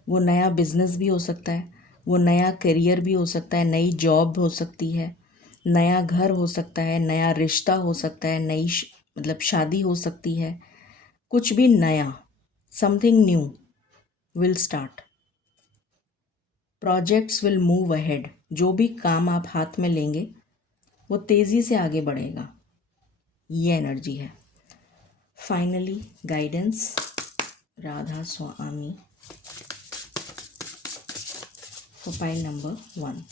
वो नया बिजनेस भी हो सकता है, वो नया करियर भी हो सकता है, नई जॉब हो सकती है, नया घर हो सकता है, नया रिश्ता हो सकता है, मतलब शादी हो सकती है, कुछ भी नया, something new will start. Projects will move ahead, जो भी काम आप हाथ में लेंगे वो तेज़ी से आगे बढ़ेगा, ये एनर्जी है। Finally guidance Radha Swami for pile number 1।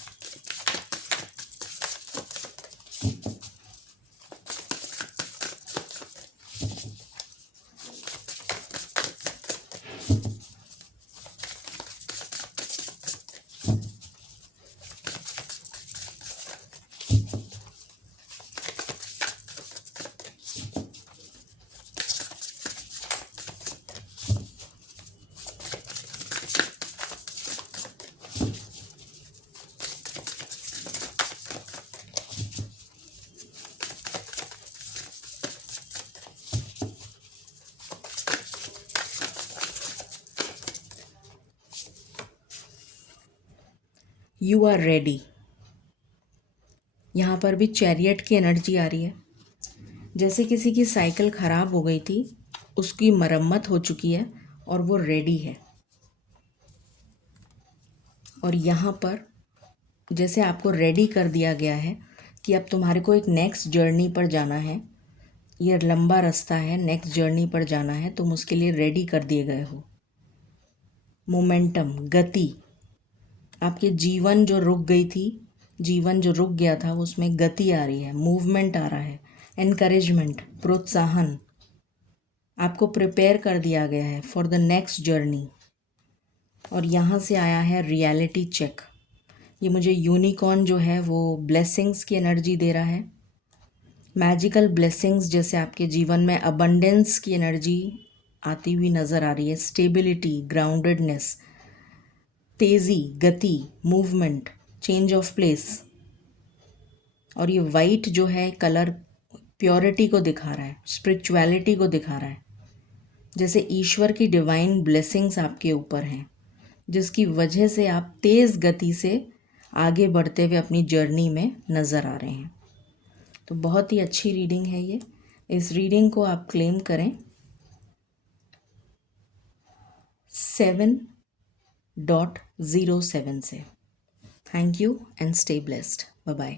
You are ready. यहाँ पर भी चैरियट की एनर्जी आ रही है, जैसे किसी की साइकिल ख़राब हो गई थी, उसकी मरम्मत हो चुकी है और वो रेडी है। और यहाँ पर जैसे आपको रेडी कर दिया गया है कि अब तुम्हारे को एक नेक्स्ट जर्नी पर जाना है, ये लंबा रास्ता है, नेक्स्ट जर्नी पर जाना है, तुम उसके लिए रेडी कर दिए गए हो। मोमेंटम, गति, आपके जीवन जो रुक गई थी, जीवन जो रुक गया था उसमें गति आ रही है, मूवमेंट आ रहा है, एनकरेजमेंट, प्रोत्साहन, आपको प्रिपेयर कर दिया गया है फॉर द नेक्स्ट जर्नी। और यहाँ से आया है रियलिटी चेक। ये मुझे यूनिकॉर्न जो है वो ब्लेसिंग्स की एनर्जी दे रहा है, मैजिकल ब्लेसिंग्स, जैसे आपके जीवन में अबंडेंस की एनर्जी आती हुई नज़र आ रही है, स्टेबिलिटी, ग्राउंडेडनेस, तेज़ी, गति, मूवमेंट, चेंज ऑफ प्लेस। और ये वाइट जो है कलर प्योरिटी को दिखा रहा है, स्पिरिचुअलिटी को दिखा रहा है, जैसे ईश्वर की डिवाइन ब्लेसिंग्स आपके ऊपर हैं, जिसकी वजह से आप तेज़ गति से आगे बढ़ते हुए अपनी जर्नी में नज़र आ रहे हैं। तो बहुत ही अच्छी रीडिंग है ये। इस रीडिंग को आप क्लेम करें 7.07 से। Thank you and stay blessed. Bye bye.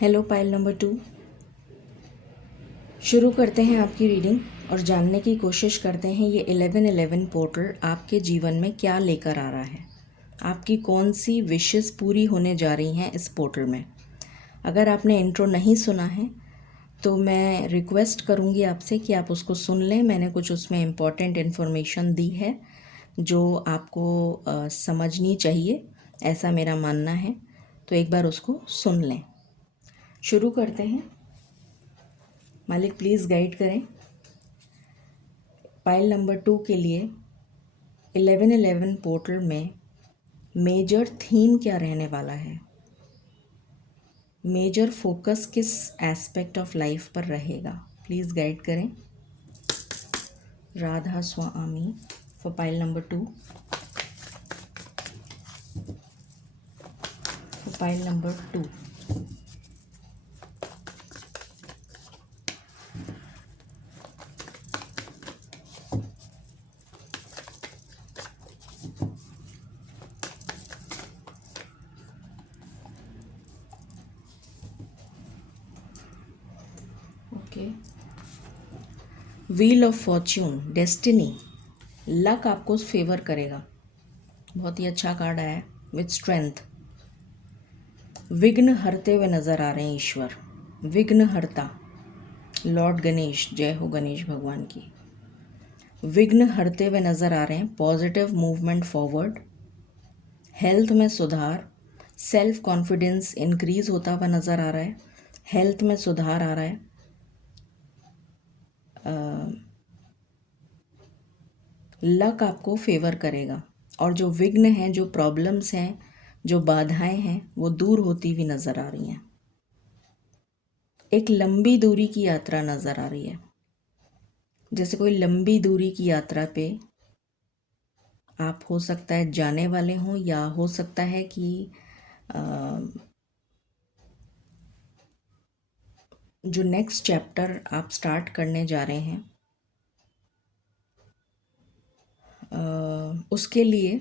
Hello pile number 2, शुरू करते हैं आपकी रीडिंग और जानने की कोशिश करते हैं ये 1111 पोर्टल आपके जीवन में क्या लेकर आ रहा है, आपकी कौन सी विशेस पूरी होने जा रही हैं इस पोर्टल में। अगर आपने इंट्रो नहीं सुना है तो मैं रिक्वेस्ट करूंगी आपसे कि आप उसको सुन लें। मैंने कुछ उसमें इम्पॉर्टेंट इन्फॉर्मेशन दी है जो आपको समझनी चाहिए, ऐसा मेरा मानना है, तो एक बार उसको सुन लें। शुरू करते हैं। मालिक प्लीज़ गाइड करें। पाइल नंबर 2 के लिए 1111 पोर्टल में मेजर थीम क्या रहने वाला है, मेजर फोकस किस एस्पेक्ट ऑफ लाइफ पर रहेगा, प्लीज़ गाइड करें। Radha Swami for pile number 2, for pile number 2। Okay, wheel of fortune, destiny, luck आपको फेवर करेगा, बहुत ही अच्छा कार्ड आया है विथ स्ट्रेंथ। विघ्न हरते हुए नजर आ रहे हैं ईश्वर, विघ्न हरता, लॉर्ड गणेश, जय हो गणेश भगवान की। विघ्न हरते हुए नजर आ रहे हैं, पॉजिटिव मूवमेंट फॉरवर्ड, हेल्थ में सुधार, सेल्फ कॉन्फिडेंस इंक्रीज होता हुआ नजर आ रहा है, हेल्थ में सुधार आ रहा है, लक आपको फेवर करेगा, और जो विघ्न हैं, जो प्रॉब्लम्स हैं, जो बाधाएं हैं, वो दूर होती हुई नज़र आ रही हैं। एक लंबी दूरी की यात्रा नज़र आ रही है, जैसे कोई लंबी दूरी की यात्रा पे आप हो सकता है जाने वाले हों, या हो सकता है कि जो नेक्स्ट चैप्टर आप स्टार्ट करने जा रहे हैं उसके लिए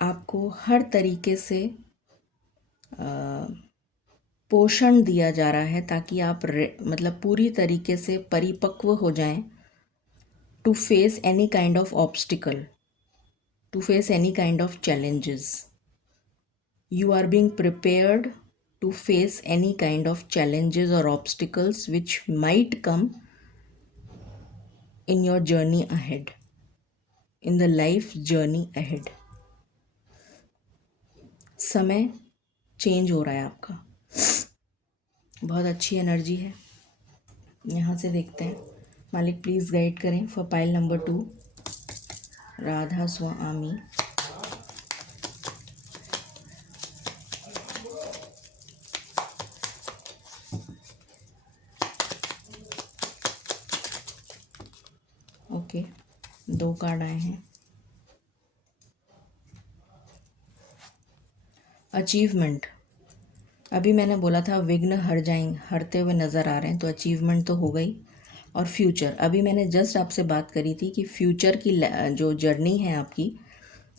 आपको हर तरीके से पोषण दिया जा रहा है, ताकि आप मतलब पूरी तरीके से परिपक्व हो जाएं to face any kind of obstacle, to face any kind of challenges. You are being prepared to face any kind of challenges or obstacles which might come in your journey ahead, in the life journey ahead. समय change हो रहा है आपका, बहुत अच्छी energy है। यहाँ से देखते हैं, मालिक प्लीज़ गाइड करें for pile number 2, Radha Swami. Okay, 2 card आए हैं। अचीवमेंट, अभी मैंने बोला था विघ्न हरते हुए नज़र आ रहे हैं, तो अचीवमेंट तो हो गई। और फ्यूचर, अभी मैंने जस्ट आपसे बात करी थी कि फ्यूचर की जो जर्नी है आपकी,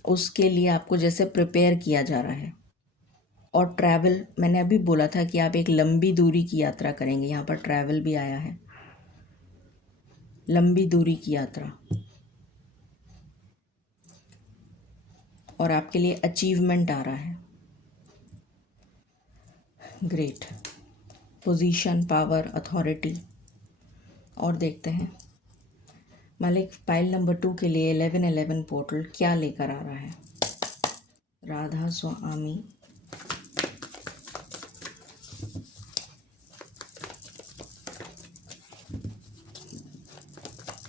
उसके लिए आपको जैसे प्रिपेयर किया जा रहा है। और ट्रैवल, मैंने अभी बोला था कि आप एक लंबी दूरी की यात्रा करेंगे, यहाँ पर ट्रैवल भी आया है, लंबी दूरी की यात्रा। और आपके लिए अचीवमेंट आ रहा है। Great, position, power, authority. और देखते हैं मालिक पाइल नंबर 2 के लिए 1111 पोर्टल क्या लेकर आ रहा है। राधा स्वामी।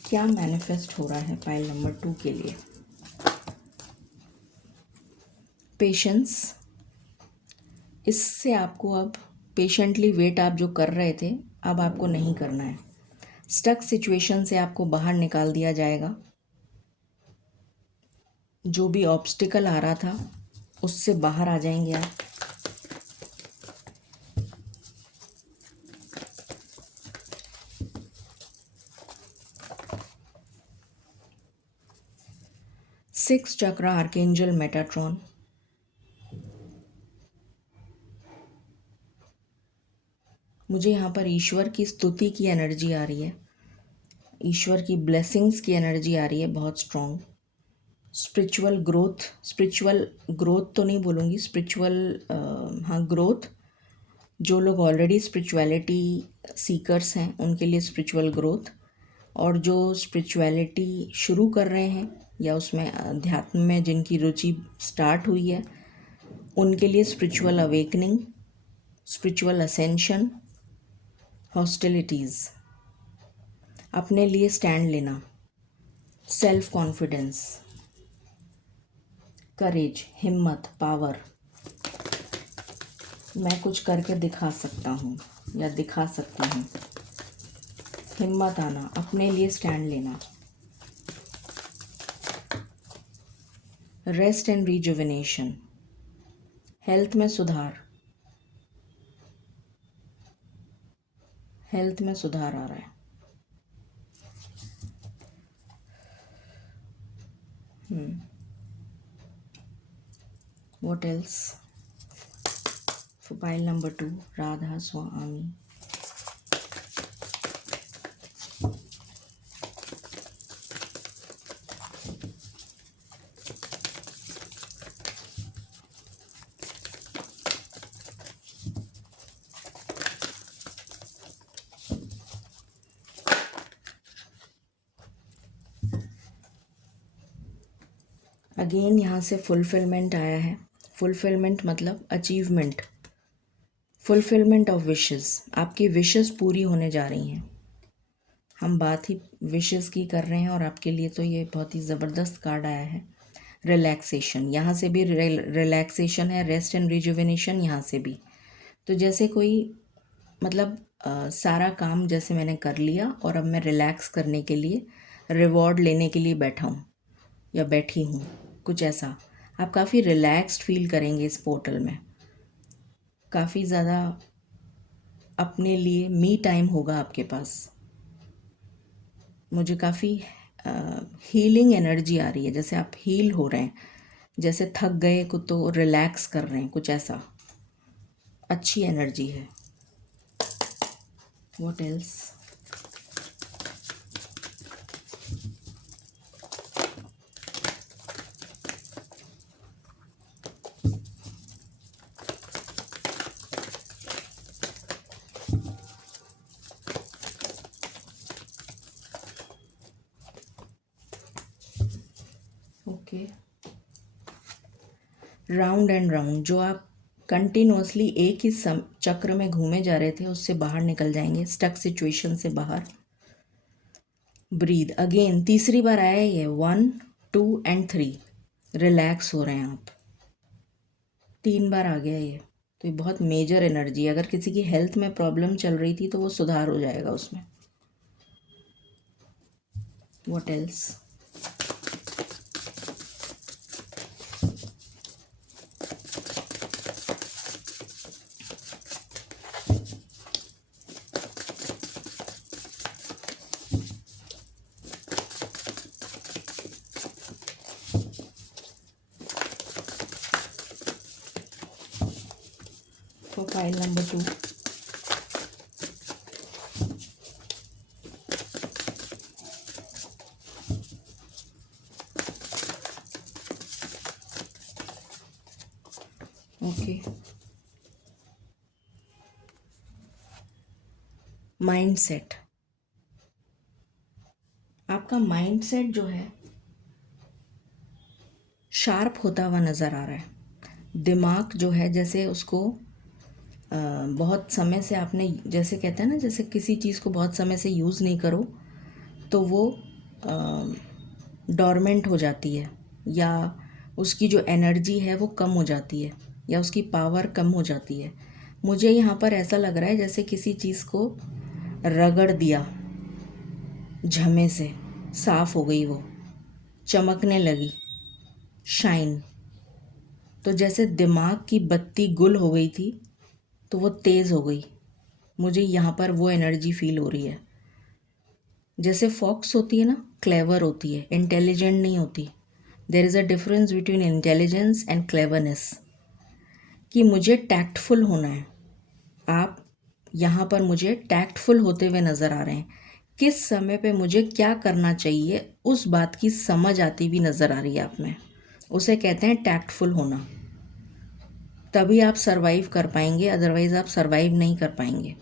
क्या मैनिफेस्ट हो रहा है पाइल नंबर 2 के लिए। पेशेंस, इससे आपको अब पेशेंटली वेट आप जो कर रहे थे, अब आपको नहीं करना है। स्टक सिचुएशन से आपको बाहर निकाल दिया जाएगा। जो भी ऑब्स्टिकल आ रहा था उससे बाहर आ जाएंगे आप। सिक्स चक्र आर्केंजल मेटाट्रॉन, मुझे यहाँ पर ईश्वर की स्तुति की एनर्जी आ रही है, ईश्वर की ब्लेसिंग्स की एनर्जी आ रही है बहुत स्ट्रॉन्ग। स्पिरिचुअल ग्रोथ तो नहीं बोलूँगी, स्पिरिचुअल हाँ ग्रोथ। जो लोग ऑलरेडी स्पिरिचुअलिटी सीकर्स हैं उनके लिए स्पिरिचुअल ग्रोथ, और जो स्पिरिचुअलिटी शुरू कर रहे हैं या उसमें अध्यात्म में जिनकी रुचि स्टार्ट हुई है, उनके लिए spiritual awakening, spiritual ascension, hostilities, अपने लिए स्टैंड लेना, सेल्फ कॉन्फिडेंस, करेज, हिम्मत, पावर। मैं कुछ करके दिखा सकता हूँ या दिखा सकती हूँ, हिम्मत आना, अपने लिए स्टैंड लेना। रेस्ट एंड रिजुविनेशन, हेल्थ में सुधार, हेल्थ में सुधार आ रहा है। What else? For pile number 2, Radha Swami. Again यहाँ से फुलफिलमेंट आया है। फुलफिलमेंट मतलब अचीवमेंट, फुलफिलमेंट ऑफ विशेस। आपकी विशेस पूरी होने जा रही हैं। हम बात ही विशेस की कर रहे हैं, और आपके लिए तो ये बहुत ही ज़बरदस्त कार्ड आया है। रिलैक्सेशन, यहाँ से भी रिलैक्सेशन है, रेस्ट एंड रिजुविनेशन यहाँ से भी। तो जैसे कोई मतलब सारा काम जैसे मैंने कर लिया और अब मैं रिलैक्स करने के लिए रिवॉर्ड लेने के लिए बैठा हूँ या बैठी हूँ, कुछ ऐसा। आप काफ़ी रिलैक्स्ड फील करेंगे इस पोर्टल में। काफ़ी ज़्यादा अपने लिए मी टाइम होगा आपके पास। मुझे काफ़ी हीलिंग एनर्जी आ रही है, जैसे आप हील हो रहे हैं, जैसे थक गए को तो रिलैक्स कर रहे हैं, कुछ ऐसा। अच्छी एनर्जी है। What else? Okay, round and round, जो आप कंटिन्यूअसली एक ही चक्र में घूमे जा रहे थे उससे बाहर निकल जाएंगे, स्टक सिचुएशन से बाहर। ब्रीद अगेन, तीसरी बार आया ही है, 1 2 एंड 3। रिलैक्स हो रहे हैं आप। 3 बार आ गया ये, तो ये बहुत मेजर एनर्जी है। अगर किसी की हेल्थ में प्रॉब्लम चल रही थी तो वो सुधार हो जाएगा उसमें। What else? For pile number 2. Okay, mindset. आपका माइंडसेट जो है शार्प होता हुआ नज़र आ रहा है। दिमाग जो है जैसे उसको बहुत समय से आपने, जैसे कहते हैं ना, जैसे किसी चीज़ को बहुत समय से यूज़ नहीं करो तो वो डॉर्मेंट हो जाती है, या उसकी जो एनर्जी है वो कम हो जाती है, या उसकी पावर कम हो जाती है। मुझे यहाँ पर ऐसा लग रहा है जैसे किसी चीज़ को रगड़ दिया झमे से, साफ हो गई, वो चमकने लगी, शाइन। तो जैसे दिमाग की बत्ती गुल हो गई थी तो वो तेज़ हो गई। मुझे यहाँ पर वो एनर्जी फील हो रही है। जैसे फॉक्स होती है ना, क्लेवर होती है, इंटेलिजेंट नहीं होती। There is a difference between intelligence and cleverness. कि मुझे टैक्टफुल होना है। आप यहाँ पर मुझे टैक्टफुल होते हुए नज़र आ रहे हैं। किस समय पे मुझे क्या करना चाहिए उस बात की समझ आती हुई नज़र आ रही है आप में। उसे कहते हैं टैक्टफुल होना। तभी आप सरवाइव कर पाएंगे, अदरवाइज़ आप सरवाइव नहीं कर पाएंगे।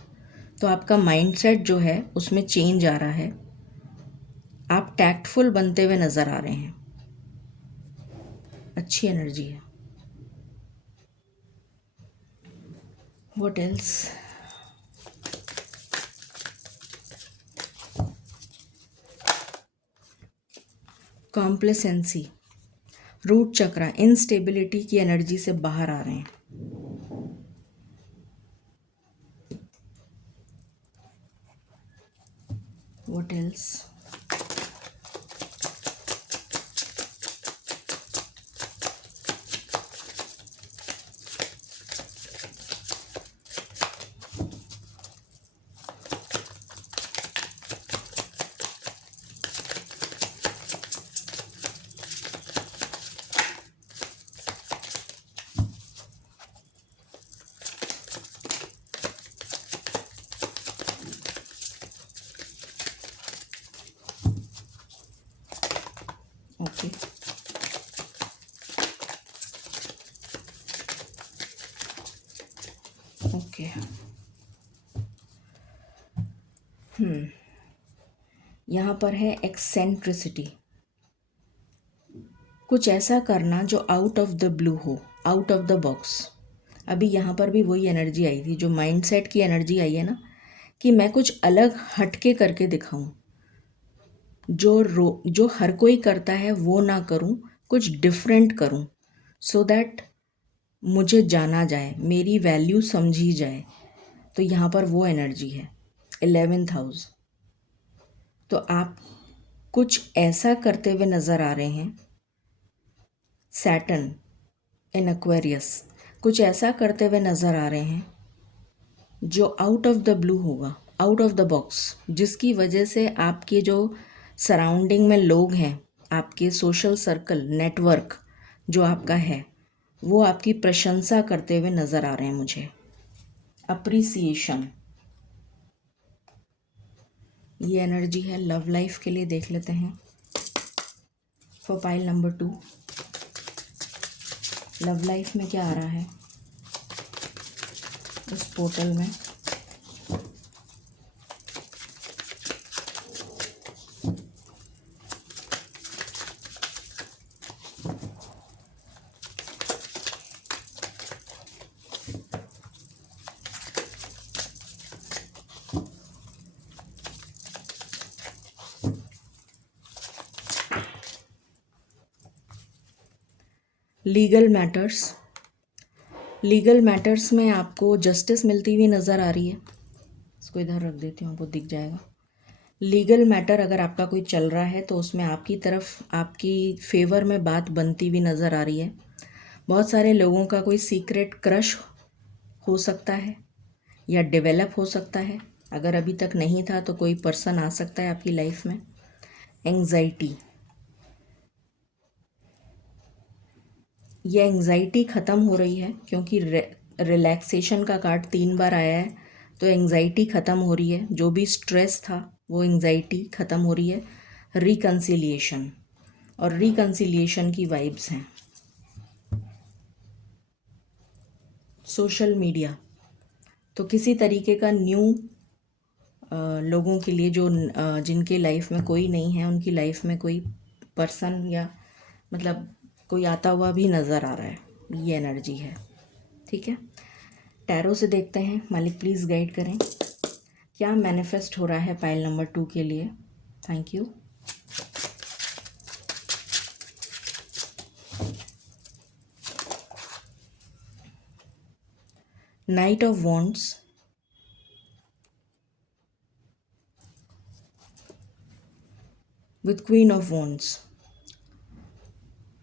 तो आपका माइंडसेट जो है उसमें चेंज आ रहा है। आप टैक्टफुल बनते हुए नज़र आ रहे हैं। अच्छी एनर्जी है। What else? Complacency, root chakra, instability की एनर्जी से बाहर आ रहे हैं। What else? Okay, okay. यहाँ पर है एक्सेंट्रिसिटी। कुछ ऐसा करना जो आउट ऑफ द ब्लू हो, आउट ऑफ द बॉक्स। अभी यहाँ पर भी वही एनर्जी आई थी, जो माइंडसेट की एनर्जी आई है ना, कि मैं कुछ अलग हटके करके दिखाऊं। जो हर कोई करता है वो ना करूं, कुछ डिफरेंट करूं, सो दैट मुझे जाना जाए, मेरी वैल्यू समझी जाए। तो यहाँ पर वो एनर्जी है, 11th हाउस। तो आप कुछ ऐसा करते हुए नज़र आ रहे हैं। सैटर्न इन एक्वेरियस कुछ ऐसा करते हुए नज़र आ रहे हैं जो आउट ऑफ द ब्लू होगा, आउट ऑफ द बॉक्स, जिसकी वजह से आपके जो सराउंडिंग में लोग हैं, आपके सोशल सर्कल नेटवर्क जो आपका है, वो आपकी प्रशंसा करते हुए नज़र आ रहे हैं मुझे। अप्रिसिएशन, ये एनर्जी है लव लाइफ के लिए। देख लेते हैं for pile number 2, love life में क्या आ रहा है इस पोर्टल में। लीगल मैटर्स, लीगल मैटर्स में आपको जस्टिस मिलती हुई नज़र आ रही है। इसको इधर रख देती हूँ, आपको दिख जाएगा। लीगल मैटर अगर आपका कोई चल रहा है तो उसमें आपकी तरफ आपकी फेवर में बात बनती हुई नज़र आ रही है। बहुत सारे लोगों का कोई सीक्रेट क्रश हो सकता है या डेवलप हो सकता है। अगर अभी तक नहीं था तो कोई पर्सन आ सकता है आपकी लाइफ में। एंग्जाइटी, ये एंग्जाइटी ख़त्म हो रही है क्योंकि रिलैक्सेशन का कार्ड 3 बार आया है, तो एंग्जाइटी ख़त्म हो रही है। जो भी स्ट्रेस था वो एंग्जाइटी ख़त्म हो रही है। रिकन्सिलिएशन, और रिकन्सिलिएशन की वाइब्स हैं। सोशल मीडिया, तो किसी तरीके का न्यू लोगों के लिए जो जिनके लाइफ में कोई नहीं है, उनकी लाइफ में कोई पर्सन या मतलब कोई आता हुआ भी नज़र आ रहा है, ये एनर्जी है। ठीक है, टैरो से देखते हैं। मालिक प्लीज़ गाइड करें क्या मैनिफेस्ट हो रहा है पाइल नंबर 2 के लिए। Thank you. Night of wands, with queen of wands.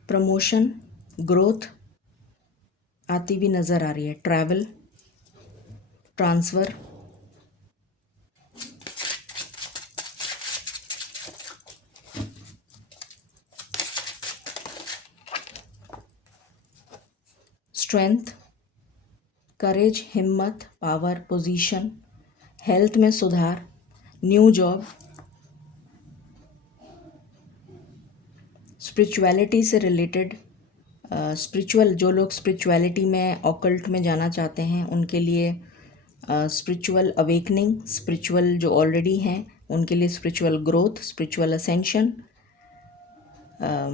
Promotion, growth आती भी नज़र आ रही है। ट्रैवल, ट्रांसफ़र, स्ट्रेंथ, करेज, हिम्मत, पावर, पोजीशन, हेल्थ में सुधार, न्यू जॉब, स्पिरिचुअलिटी से रिलेटेड। स्पिरिचुअल, जो लोग स्पिरिचुअलिटी में ऑकल्ट में जाना चाहते हैं उनके लिए स्पिरिचुअल अवेकनिंग, स्पिरिचुअल जो ऑलरेडी हैं उनके लिए स्पिरिचुअल ग्रोथ, स्पिरिचुअल असेंशन,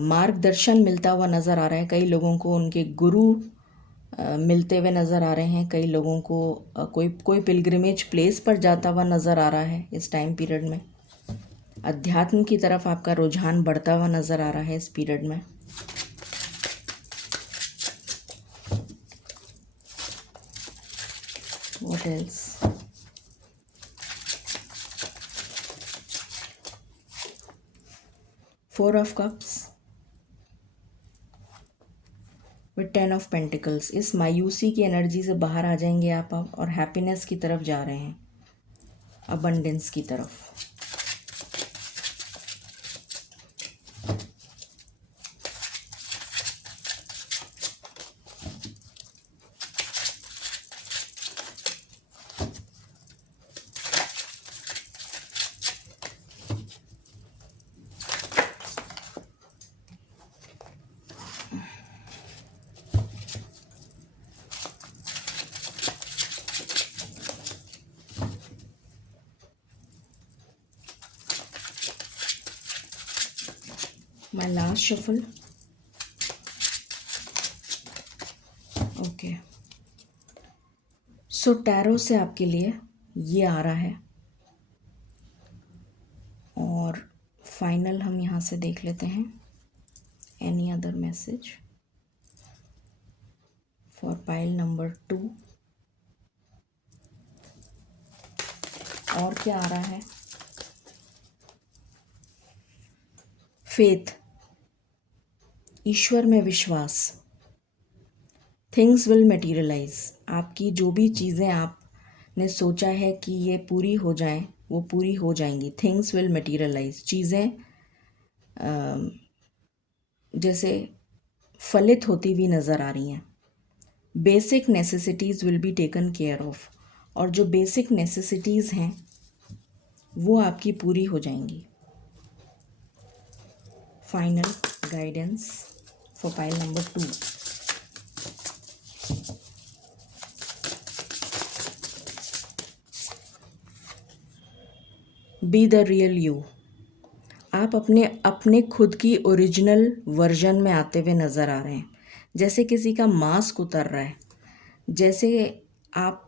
मार्गदर्शन मिलता हुआ नज़र आ रहा है। कई लोगों को उनके गुरु मिलते हुए नज़र आ रहे हैं। कई लोगों को कोई कोई पिलग्रिमेज प्लेस पर जाता हुआ नज़र आ रहा है इस टाइम पीरियड में। अध्यात्म की तरफ आपका रुझान बढ़ता हुआ नज़र आ रहा है इस पीरियड में। What else? Four of Cups with 10 of pentacles. इस मायूसी की एनर्जी से बाहर आ जाएंगे आप अब और हैप्पीनेस की तरफ जा रहे हैं, अबंडेंस की तरफ। My last shuffle. Okay, so tarot से आपके लिए ये आ रहा है और फाइनल हम यहाँ से देख लेते हैं। Any other message for pile number 2। और क्या आ रहा है? फेथ, ईश्वर में विश्वास। थिंग्स विल मटीरियलाइज, आपकी जो भी चीज़ें आपने सोचा है कि ये पूरी हो जाएं वो पूरी हो जाएंगी। थिंग्स विल मटीरियलाइज, चीज़ें जैसे फलित होती हुई नज़र आ रही हैं। Basic necessities will be taken care of, और जो बेसिक नेसेसिटीज़ हैं वो आपकी पूरी हो जाएंगी। Final guidance for pile number 2। Be the real you, आप अपने अपने खुद की ओरिजिनल वर्जन में आते हुए नज़र आ रहे हैं। जैसे किसी का मास्क उतर रहा है, जैसे आप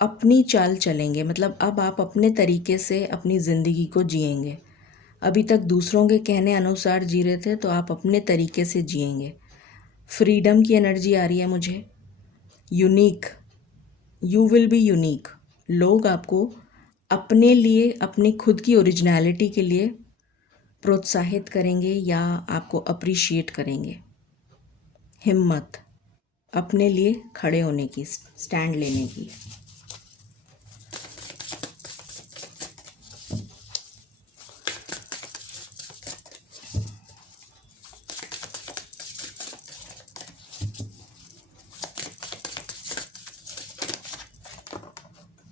अपनी चाल चलेंगे, मतलब अब आप अपने तरीके से अपनी ज़िंदगी को जिएंगे। अभी तक दूसरों के कहने अनुसार जी रहे थे, तो आप अपने तरीके से जिएंगे। फ्रीडम की एनर्जी आ रही है मुझे। Unique, you will be unique, लोग आपको अपने लिए, अपनी खुद की ओरिजिनलिटी के लिए प्रोत्साहित करेंगे या आपको अप्रिशिएट करेंगे। हिम्मत, अपने लिए खड़े होने की, स्टैंड लेने की।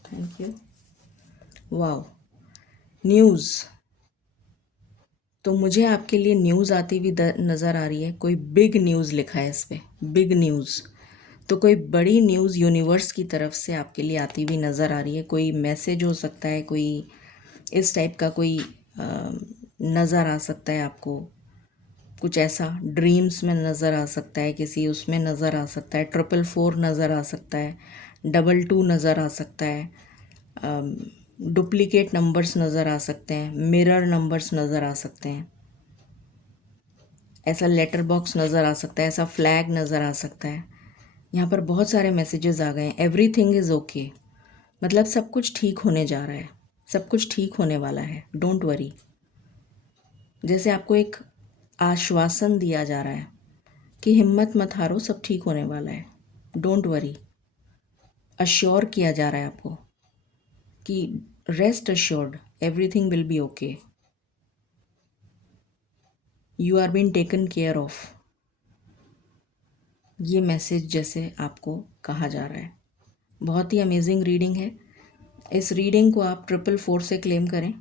Thank you. वाओ, न्यूज़, तो मुझे आपके लिए न्यूज़ आती हुई नज़र आ रही है। कोई बिग न्यूज़ लिखा है इस पे, बिग न्यूज़, तो कोई बड़ी न्यूज़ यूनिवर्स की तरफ से आपके लिए आती हुई नज़र आ रही है। कोई मैसेज हो सकता है, कोई इस टाइप का कोई नज़र आ सकता है आपको। कुछ ऐसा ड्रीम्स में नज़र आ सकता है, किसी उसमें नज़र आ सकता है। 444 नज़र आ सकता है, 22 नज़र आ सकता है, डुप्लीकेट नंबर्स नज़र आ सकते हैं, मिरर नंबर्स नज़र आ सकते हैं, ऐसा लेटर बॉक्स नज़र आ सकता है, ऐसा फ्लैग नज़र आ सकता है। यहाँ पर बहुत सारे मैसेजेस आ गए हैं। एवरीथिंग इज़ ओके, मतलब सब कुछ ठीक होने जा रहा है, सब कुछ ठीक होने वाला है, डोंट वरी। जैसे आपको एक आश्वासन दिया जा रहा है कि हिम्मत मत हारो, सब ठीक होने वाला है, डोंट वरी। अश्योर किया जा रहा है आपको कि rest assured, everything will be okay, you are been taken care of. ये मैसेज जैसे आपको कहा जा रहा है। बहुत ही अमेजिंग रीडिंग है। इस रीडिंग को आप 444 से क्लेम करें।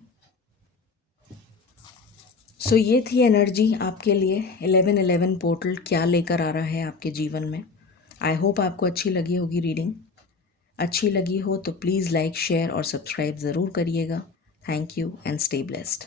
सो ये थी एनर्जी आपके लिए। 1111 पोर्टल क्या लेकर आ रहा है आपके जीवन में। आई होप आपको अच्छी लगी होगी रीडिंग। अच्छी लगी हो तो प्लीज़ लाइक, शेयर और सब्सक्राइब ज़रूर करिएगा। Thank you and stay blessed.